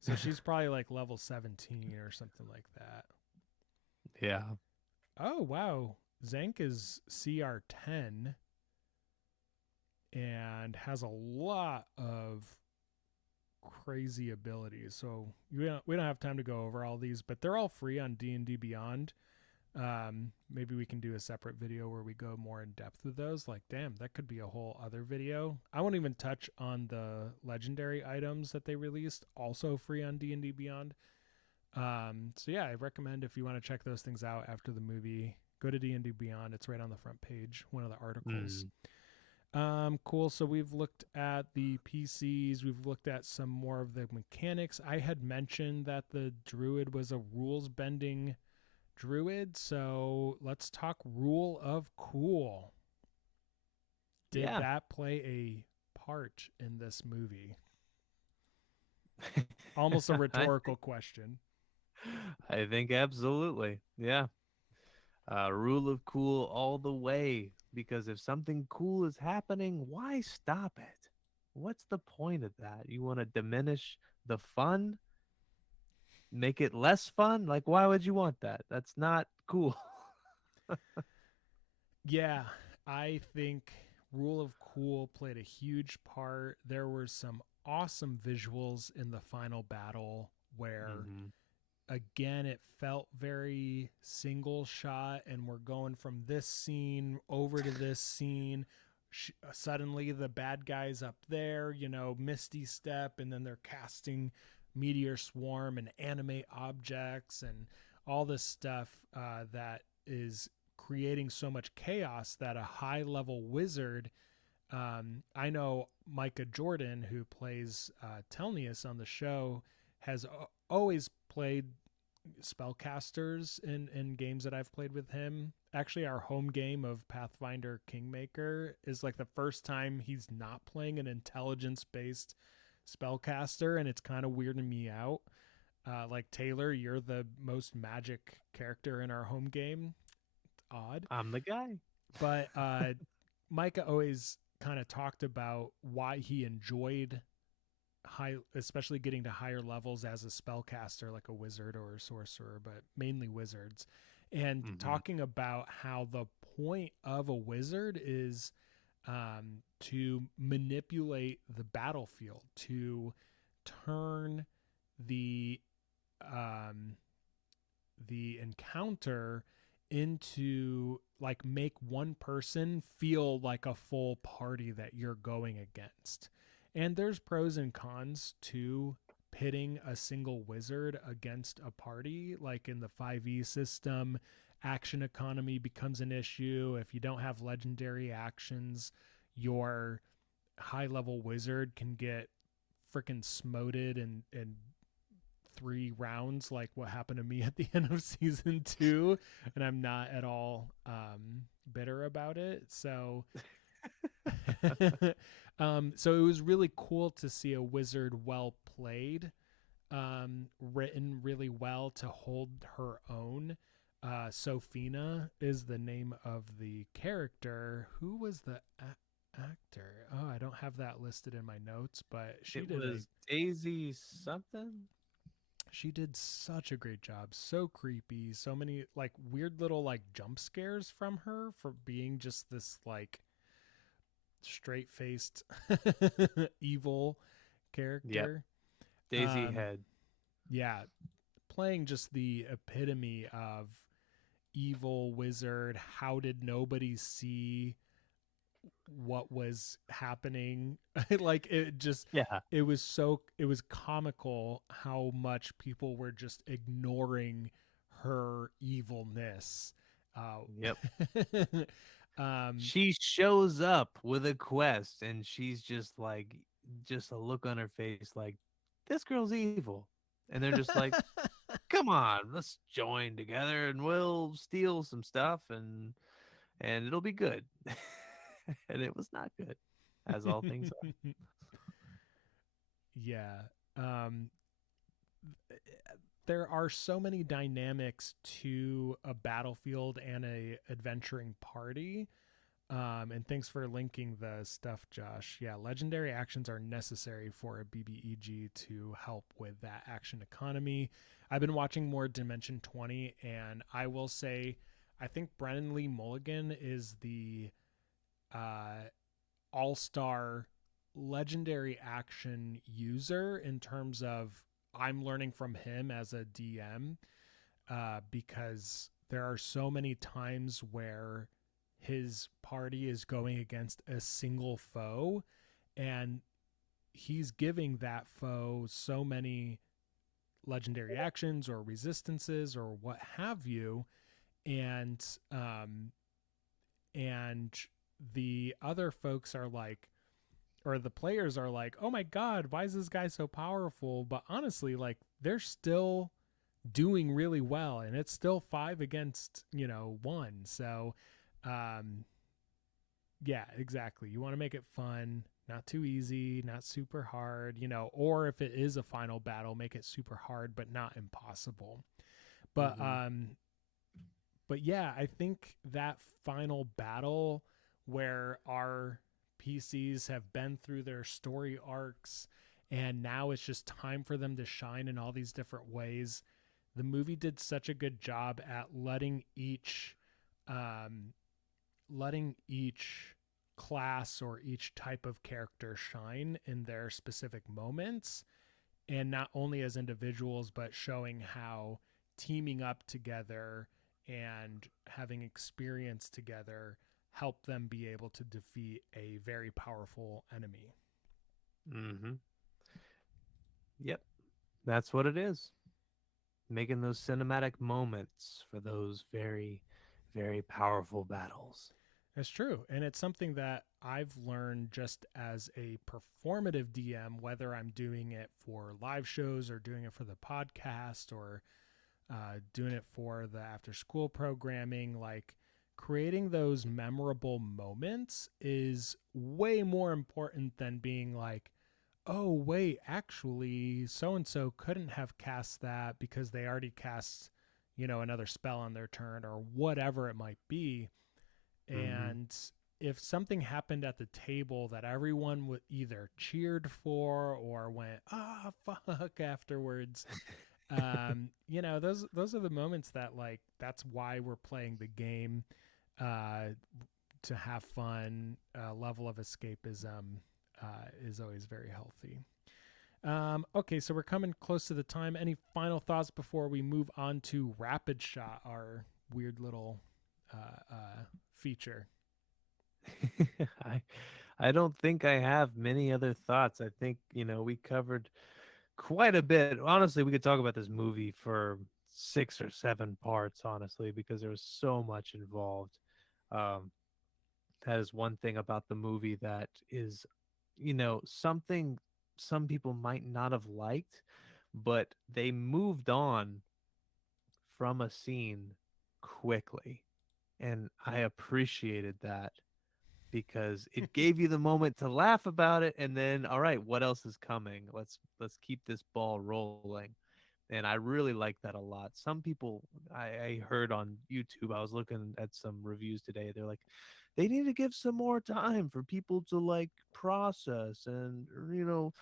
So she's probably like level 17 or something like that. Yeah. Oh, wow. Zank is CR10 and has a lot of crazy abilities. So we don't have time to go over all these, but they're all free on D&D Beyond. Maybe we can do a separate video where we go more in depth with those. Like, damn, that could be a whole other video. I won't even touch on the legendary items that they released, also free on D&D Beyond. So yeah, I recommend if you want to check those things out after the movie, go to D&D Beyond. It's right on the front page, one of the articles. Cool. So we've looked at the PCs. We've looked at some more of the mechanics. I had mentioned that the druid was a rules bending druid. So let's talk rule of cool. Did Yeah. that play a part in this movie? Almost a rhetorical question. I think absolutely. Yeah. Rule of cool all the way. Because if something cool is happening, why stop it? What's the point of that? You want to diminish the fun? Make it less fun? Like, why would you want that? That's not cool. Yeah, I think Rule of Cool played a huge part. There were some awesome visuals in the final battle where, Mm-hmm. again, it felt very single shot, and we're going from this scene over to this scene. Suddenly, the bad guy's up there, Misty Step, and then they're casting Meteor Swarm and animate objects and all this stuff that is creating so much chaos that a high level wizard, I know Micah Jordan, who plays Telnius on the show, has always played spellcasters in games that I've played with him. Actually, our home game of Pathfinder Kingmaker is like the first time he's not playing an intelligence based spellcaster, and it's kind of weirding me out. Like, Taylor, you're the most magic character in our home game. Odd. I'm the guy. But Micah always kind of talked about why he enjoyed especially getting to higher levels as a spellcaster, like a wizard or a sorcerer, but mainly wizards. And Mm-hmm. talking about how the point of a wizard is to manipulate the battlefield, to turn the um, the encounter into, like, make one person feel like a full party that you're going against. And there's pros and cons to pitting a single wizard against a party. Like in the 5e system, action economy becomes an issue. If you don't have legendary actions, your high level wizard can get freaking smoted and 3 rounds, like what happened to me at the end of season 2, and I'm not at all bitter about it. So so it was really cool to see a wizard well played, written really well to hold her own. Sophina is the name of the character. Who was the actor? Oh, I don't have that listed in my notes, but It was Daisy something. she did such a great job. So creepy. So many like weird little like jump scares from her for being just this like straight faced evil Yep. character. Daisy Um, Head. yeah, playing just the epitome of evil wizard. How did nobody see what was happening? Like, Yeah. it was comical how much people were just ignoring her evilness. Yep. um She shows up with a quest and she's just like, just a look on her face like, this girl's evil. And they're just like, come on, let's join together and we'll steal some stuff and it'll be good. And it was not good, as all things are. yeah. um there are so many dynamics to a battlefield and a adventuring party. And thanks for linking the stuff, Josh. Yeah, legendary actions are necessary for a BBEG to help with that action economy. I've been watching more Dimension 20, and I will say, I think Brennan Lee Mulligan is the uh, all-star legendary action user in terms of I'm learning from him as a DM, because there are so many times where his party is going against a single foe, and he's giving that foe so many legendary actions or resistances or what have you, and um, and the other folks are like, or the players are like, oh my god, why is this guy so powerful? But honestly, like, they're still doing really well, and it's still 5 against 1. So um yeah, exactly, you want to make it fun, not too easy, not super hard, or if it is a final battle, make it super hard but not impossible. but Mm-hmm. um but yeah, I think that final battle where our PCs have been through their story arcs and now it's just time for them to shine in all these different ways. The movie did such a good job at um, letting each class or each type of character shine in their specific moments, and not only as individuals but showing how teaming up together and having experience together help them be able to defeat a very powerful enemy. Mm-hmm. Yep. That's what it is. Making those cinematic moments for those very, very powerful battles. That's true. And it's something that I've learned just as a performative DM, whether I'm doing it for live shows or doing it for the podcast or doing it for the after school programming. Like, creating those memorable moments is way more important than being like, oh, wait, actually, so and so couldn't have cast that because they already cast, another spell on their turn or whatever it might be. Mm-hmm. And if something happened at the table that everyone would either cheered for or went, ah, fuck afterwards, those are the moments that, like, that's why we're playing the game, uh, to have fun. Level of escapism is always very healthy. Okay, so we're coming close to the time. Any final thoughts before we move on to Rapid Shot, our weird little feature? I I don't think I have many other thoughts. I think, we covered quite a bit. Honestly, we could talk about this movie for 6 or 7 parts, honestly, because there was so much involved. Um, that is one thing about the movie that is, something some people might not have liked, but they moved on from a scene quickly. And I appreciated that because it gave you the moment to laugh about it and then all right, what else is coming? Let's keep this ball rolling. And I really like that a lot. Some people I heard on YouTube, I was looking at some reviews today, they're like, they need to give some more time for people to like process and you know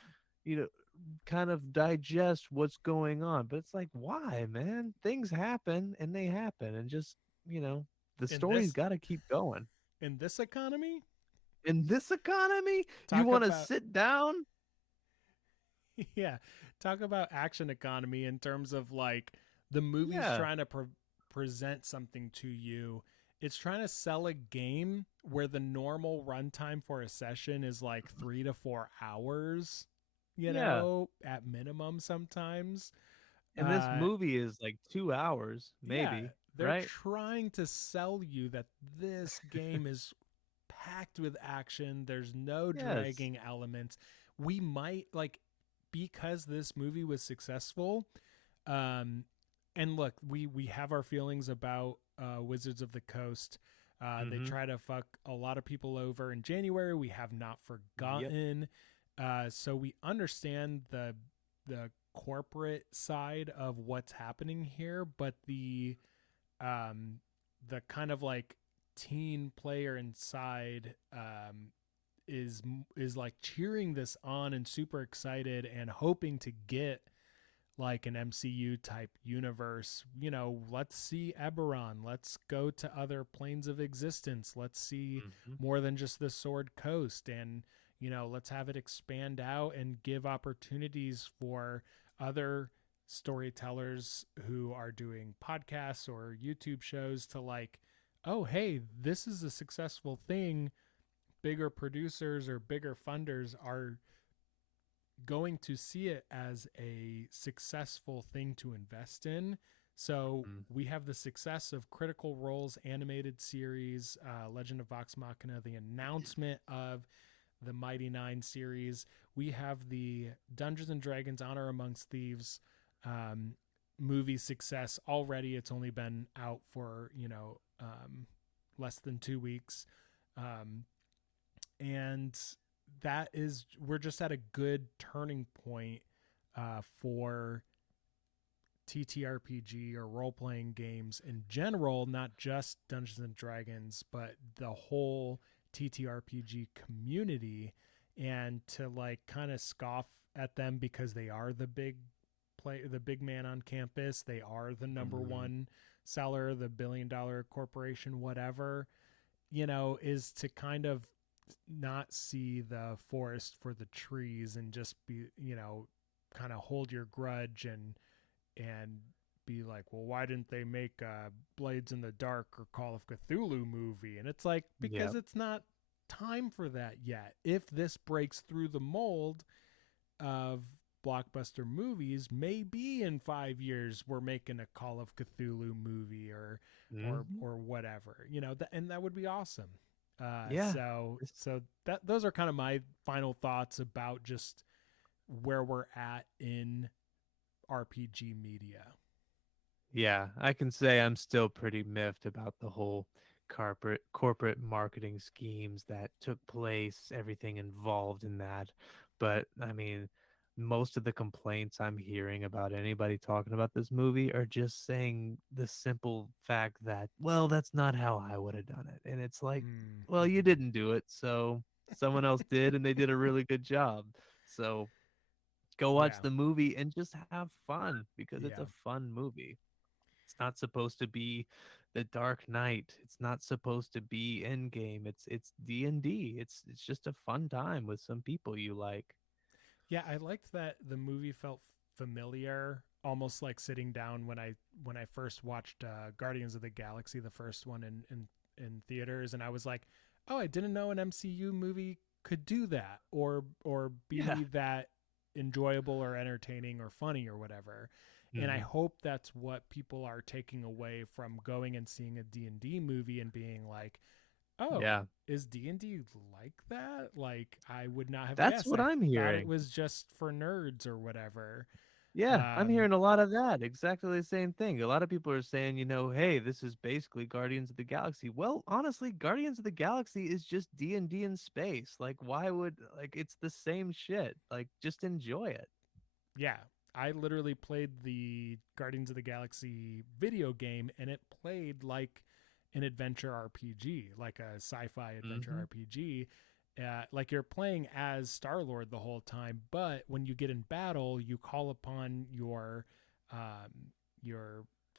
kind of digest what's going on. But it's like, why, man? Things happen and they happen, and just you know the in story's this got to keep going. in this economy, In this economy, you talk want to about sit down? yeah, talk about action economy in terms of, like, the movie's Yeah, trying to present something to you. It's trying to sell a game where the normal runtime for a session is like 3 to 4 hours, yeah. at minimum sometimes. And this Uh, movie is like 2 hours, yeah, maybe, they're right? trying to sell you that this game is packed with action. There's no Yes. dragging elements. We might, like, because this movie was successful. Um, and look, we have our feelings about Wizards of the Coast. They Mm-hmm. try to fuck a lot of people over in January. We have not Yep. forgotten. So we understand the corporate side of what's happening here, but um, the kind of, like, teen player inside is like cheering this on and super excited and hoping to get like an MCU type universe. Let's see Eberron. Let's go to other planes of existence. Let's see Mm-hmm. more than just the Sword Coast. And, let's have it expand out and give opportunities for other storytellers who are doing podcasts or YouTube shows to, like, oh, hey, this is a successful thing. Bigger producers or bigger funders are going to see it as a successful thing to invest in. So Mm. we have the success of Critical Role's animated series, Legend of Vox Machina, the announcement of the Mighty Nine series. We have the Dungeons and Dragons Honor Amongst Thieves um, movie success already. It's only been out for, less than 2 weeks. And that is, we're just at a good turning point for TTRPG or role playing games in general, not just Dungeons and Dragons, but the whole TTRPG community. And to like kind of scoff at them because they are the big man on campus, they are the number Mm. one seller, the $1 billion corporation, whatever, is to kind of not see the forest for the trees and just be, kind of hold your grudge and be like, well, why didn't they make Blades in the Dark or Call of Cthulhu movie? And it's like, because Yep. it's not time for that yet. If this breaks through the mold of blockbuster movies, maybe in 5 years we're making a Call of Cthulhu movie Mhm. or whatever, and that would be awesome. Yeah. This- So that those are kind of my final thoughts about just where we're at in RPG media. Yeah, I can say I'm still pretty miffed about the whole corporate marketing schemes that took place, everything involved in that. But I mean, most of the complaints I'm hearing about anybody talking about this movie are just saying the simple fact that, well, that's not how I would have done it. And it's like, well, you Mm-hmm. didn't do it, so someone else did, and they did a really good job. So go watch Yeah, the movie and just have fun because it's yeah, a fun movie. It's not supposed to be the Dark Knight. It's not supposed to be Endgame. It's D&D. It's just a fun time with some people you like. yeah. I liked that the movie felt familiar, almost like sitting down when I first watched Guardians of the Galaxy, the first one in theaters, and I was like, oh, I didn't know an MCU movie could do that or Yeah. be that enjoyable or entertaining or funny or whatever. And I Hmm. hope that's what people are taking away from going and seeing a D&D movie and being like, oh, Yeah. is D&D like that? Like, I would not have That's guessed. what I I'm thought it hearing. was just for nerds or whatever. Yeah, I'm Um, hearing a lot of that. Exactly the same thing. A lot of people are saying, hey, this is basically Guardians of the Galaxy. Well, honestly, Guardians of the Galaxy is just D&D in space. Like why would like it's the same shit. Like just enjoy it. yeah, I literally played the Guardians of the Galaxy video game, and it played like an adventure RPG, like a sci-fi adventure Mhm. RPG. Like you're playing as Star Lord the whole time, but when you get in battle, you call upon your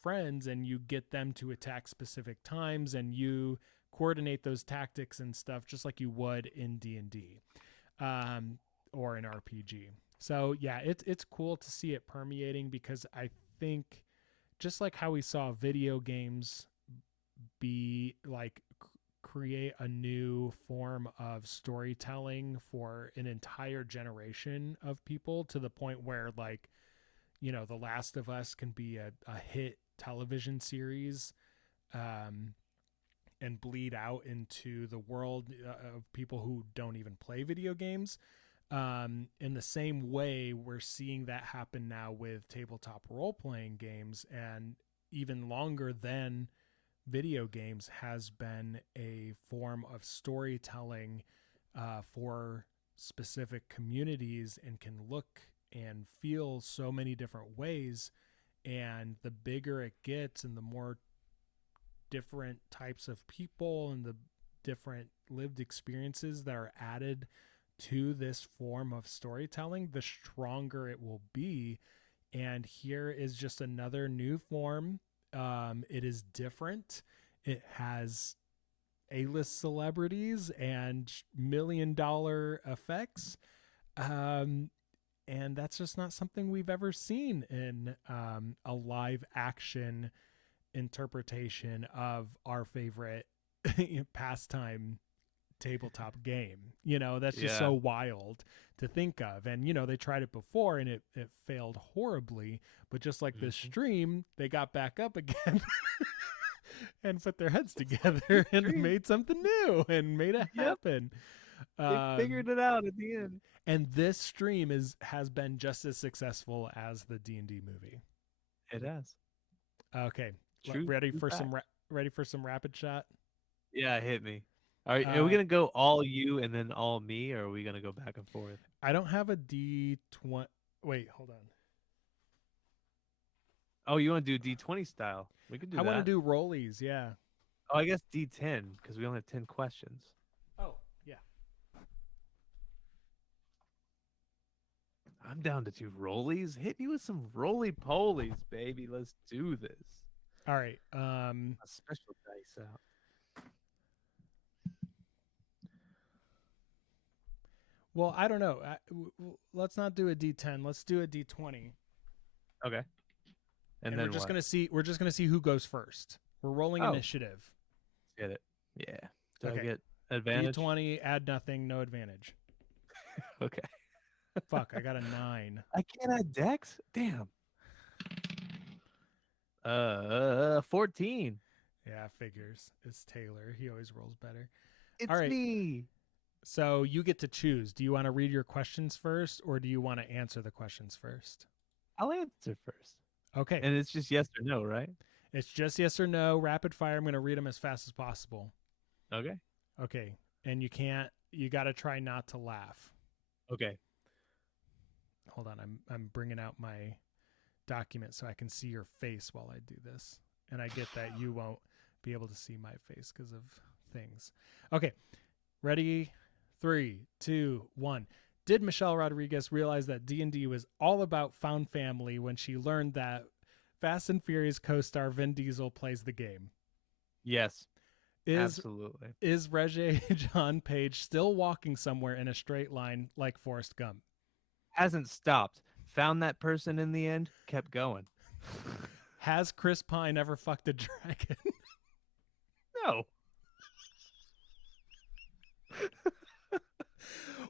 friends and you get them to attack specific times, and you coordinate those tactics and stuff just like you would in D&D or an RPG. So yeah, it's cool to see it permeating because I think just like how we saw video games be like create a new form of storytelling for an entire generation of people to the point where like The Last of Us can be a hit television series um, and bleed out into the world of people who don't even play video games. In the same way, we're seeing that happen now with tabletop role playing games, and even longer than video games has been a form of storytelling for specific communities and can look and feel so many different ways. And the bigger it gets and the more different types of people and the different lived experiences that are added to this form of storytelling, the stronger it will be. And here is just another new form. It is different. It has A-list celebrities and $1 million effects. Um, and that's just not something we've ever seen in a live action interpretation of our favorite pastime tabletop game. That's just Yeah. so wild to think of. And they tried it before and it failed horribly, but just like this Mhm. stream, they got back up again and put their heads together and made something new and made it Yep. happen. They figured it out at the end. And this stream has been just as successful as the D&D movie. It has. Okay. True. Ready for fact. some rapid shot? Yeah, hit me. Are we gonna go all you and then all me, or are we gonna go back and forth? I don't have a D20. Wait, hold on. Oh, you want to do D20 style? We could do I that. want to do rollies, yeah. Oh, I guess D10 because we only have 10 questions. Oh, yeah. I'm down to do rollies. Hit me with some roly-polies, baby. Let's do this. All right. A special dice out. Well, I don't know. Let's not do a D10. Let's do a D20. Okay. And then we're just gonna see. We're just gonna see who goes first. We're rolling initiative. Get it? Yeah. Do Okay. I get advantage? D20. Add nothing. No advantage. Okay. Fuck. I got a 9. I can't add dex. Damn. 14. Yeah, figures. It's Taylor. He always rolls better. It's All right. me. So you get to choose. Do you want to read your questions first, or do you want to answer the questions first? I'll answer first. Okay. And it's just yes or no, right? It's just yes or no. Rapid fire. I'm going to read them as fast as possible. Okay. Okay. And you got to try not to laugh. Okay. Hold on. I'm bringing out my document so I can see your face while I do this. And I get that you won't be able to see my face because of things. Okay. Ready? 3, 2, 1. Did Michelle Rodriguez realize that D&D was all about found family when she learned that Fast and Furious co-star Vin Diesel plays the game? Yes. Absolutely. Is Regé John Page still walking somewhere in a straight line like Forrest Gump? Hasn't stopped. Found that person in the end. Kept going. Has Chris Pine ever fucked a dragon? No.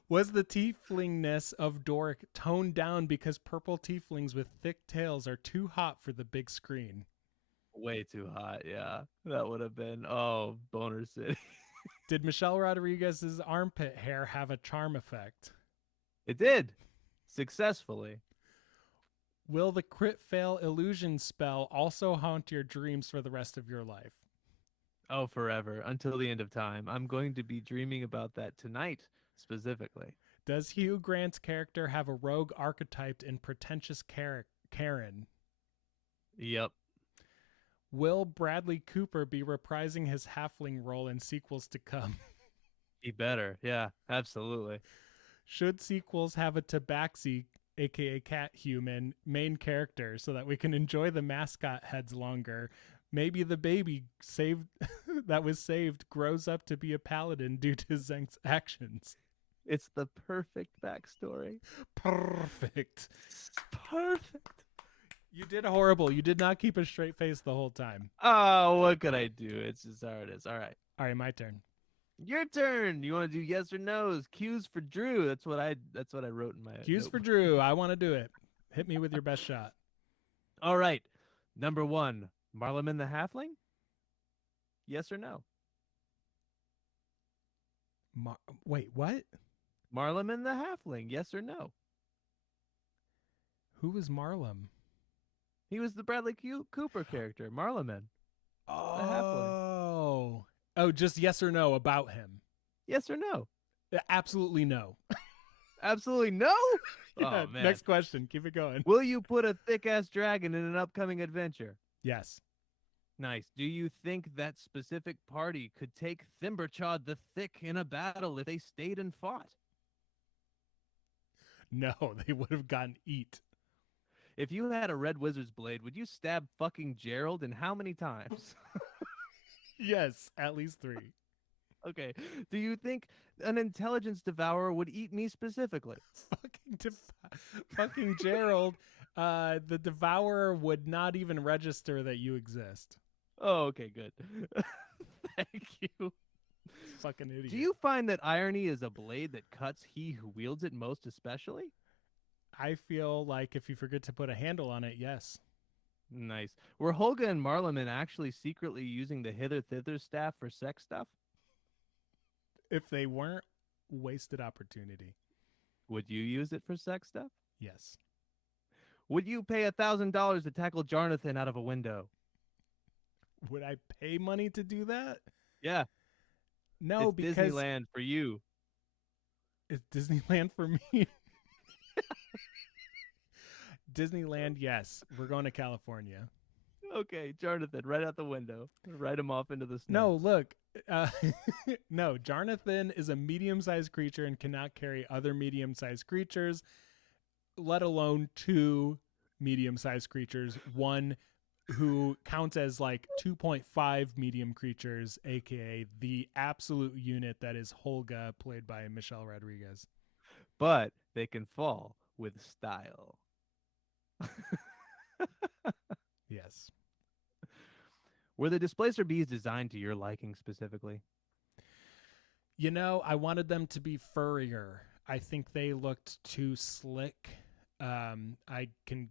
Was the tieflingness of Doric toned down because purple tieflings with thick tails are too hot for the big screen? Way too hot, yeah. That would have been, Boner City. Did Michelle Rodriguez's armpit hair have a charm effect? It did. Successfully. Will the crit fail illusion spell also haunt your dreams for the rest of your life? Oh, forever. Until the end of time. I'm going to be dreaming about that tonight, specifically. Does Hugh Grant's character have a rogue archetyped in pretentious Karen? Yep. Will Bradley Cooper be reprising his halfling role in sequels to come? He better. Yeah, absolutely. Should sequels have a tabaxi, aka cat human, main character so that we can enjoy the mascot heads longer? Maybe the baby that was saved grows up to be a paladin due to Zenk's actions. It's the perfect backstory. Perfect. Perfect. You did horrible. You did not keep a straight face the whole time. Oh, what could I do? It's just how it is. All right. All right, my turn. Your turn. You want to do yes or no's? Cues for Drew. That's what I wrote in my Cues for Drew. I want to do it. Hit me with your best shot. All right. Number 1, Marleman the Halfling? Yes or no? Wait, what? Marleman the Halfling, yes or no? Who was Marlem? He was the Bradley Cooper character, Marleman. Oh. Oh, just yes or no about him. Yes or no? Absolutely no. Absolutely no? Yeah, oh, man. Next question. Keep it going. Will you put a thick-ass dragon in an upcoming adventure? Yes. Nice. Do you think that specific party could take Thimberchod the Thick in a battle if they stayed and fought? No, they would have gotten eat. If you had a red wizard's blade, would you stab fucking Gerald and how many times? Yes, at least 3. Okay. Do you think an intelligence devourer would eat me specifically? Fucking Gerald, the devourer would not even register that you exist. Oh, okay, good. Thank you. fucking idiot. Do you find that irony is a blade that cuts he who wields it most especially? I feel like if you forget to put a handle on it, yes. Nice. Were Holga and Marleman actually secretly using the hither thither staff for sex stuff? If they weren't, wasted opportunity. Would you use it for sex stuff? Yes. Would you pay $1,000 to tackle Jonathan out of a window? Would I pay money to do that? Yeah, No, it's because Disneyland for you. it's Disneyland for me. Disneyland, yes. We're going to California. Okay, Jonathan, right out the window. Write him off into the snow. No, look. Uh, no, Jonathan is a medium-sized creature and cannot carry other medium-sized creatures, let alone two medium-sized creatures. One who counts as like 2.5 medium creatures, aka the absolute unit that is Holga, played by Michelle Rodriguez. But they can fall with style. Yes. Were the displacer bees designed to your liking specifically? You know, I wanted them to be furrier. I think they looked too slick. I can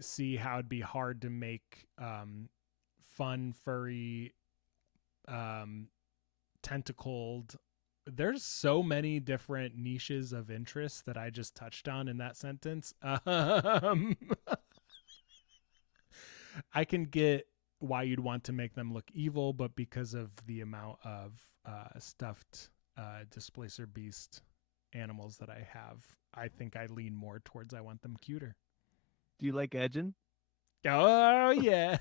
see how it'd be hard to make fun, furry, tentacled. There's so many different niches of interest that I just touched on in that sentence. I can get why you'd want to make them look evil, but because of the amount of stuffed displacer beast animals that I have, I think I lean more towards I want them cuter. Do you like edging? Oh yeah.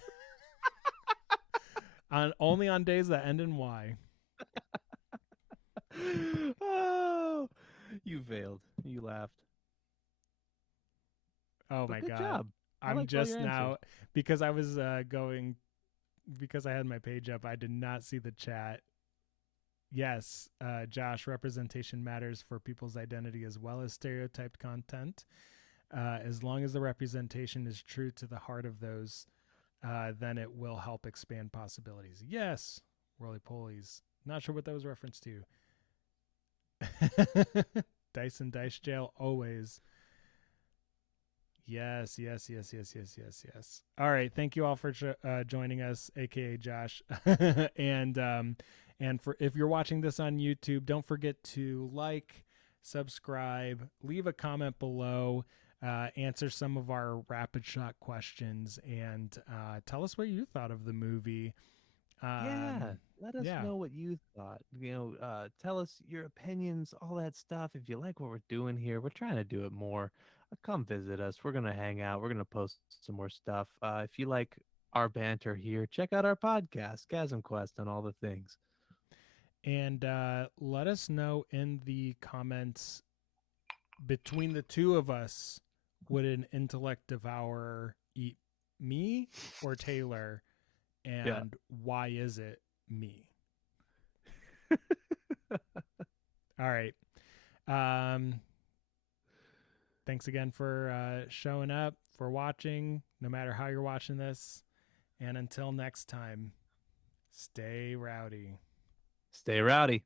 Only on days that end in Y. Oh, you failed. You laughed. Oh But my good god. job. I I'm liked all just your now answers. because I was because I had my page up, I did not see the chat. Yes, Josh, representation matters for people's identity as well as stereotyped content. As long as the representation is true to the heart of those, then it will help expand possibilities. Yes, roly polies. Not sure what that was referenced to. Dice and Dice Jail always. Yes. All right, thank you all for joining us, aka Josh, and for if you're watching this on YouTube, don't forget to like, subscribe, leave a comment below, answer some of our rapid shot questions, and tell us what you thought of the movie. Yeah, let us yeah. know what you thought. Tell us your opinions, all that stuff. If you like what we're doing here, we're trying to do it more. Come visit us. We're gonna hang out. We're gonna post some more stuff. If you like our banter here, check out our podcast, ChasmQuest, and all the things. And let us know in the comments, between the two of us, would an intellect devourer eat me or Taylor? And why is it me? All right. Thanks again for showing up, for watching, no matter how you're watching this. And until next time, stay rowdy. Stay rowdy.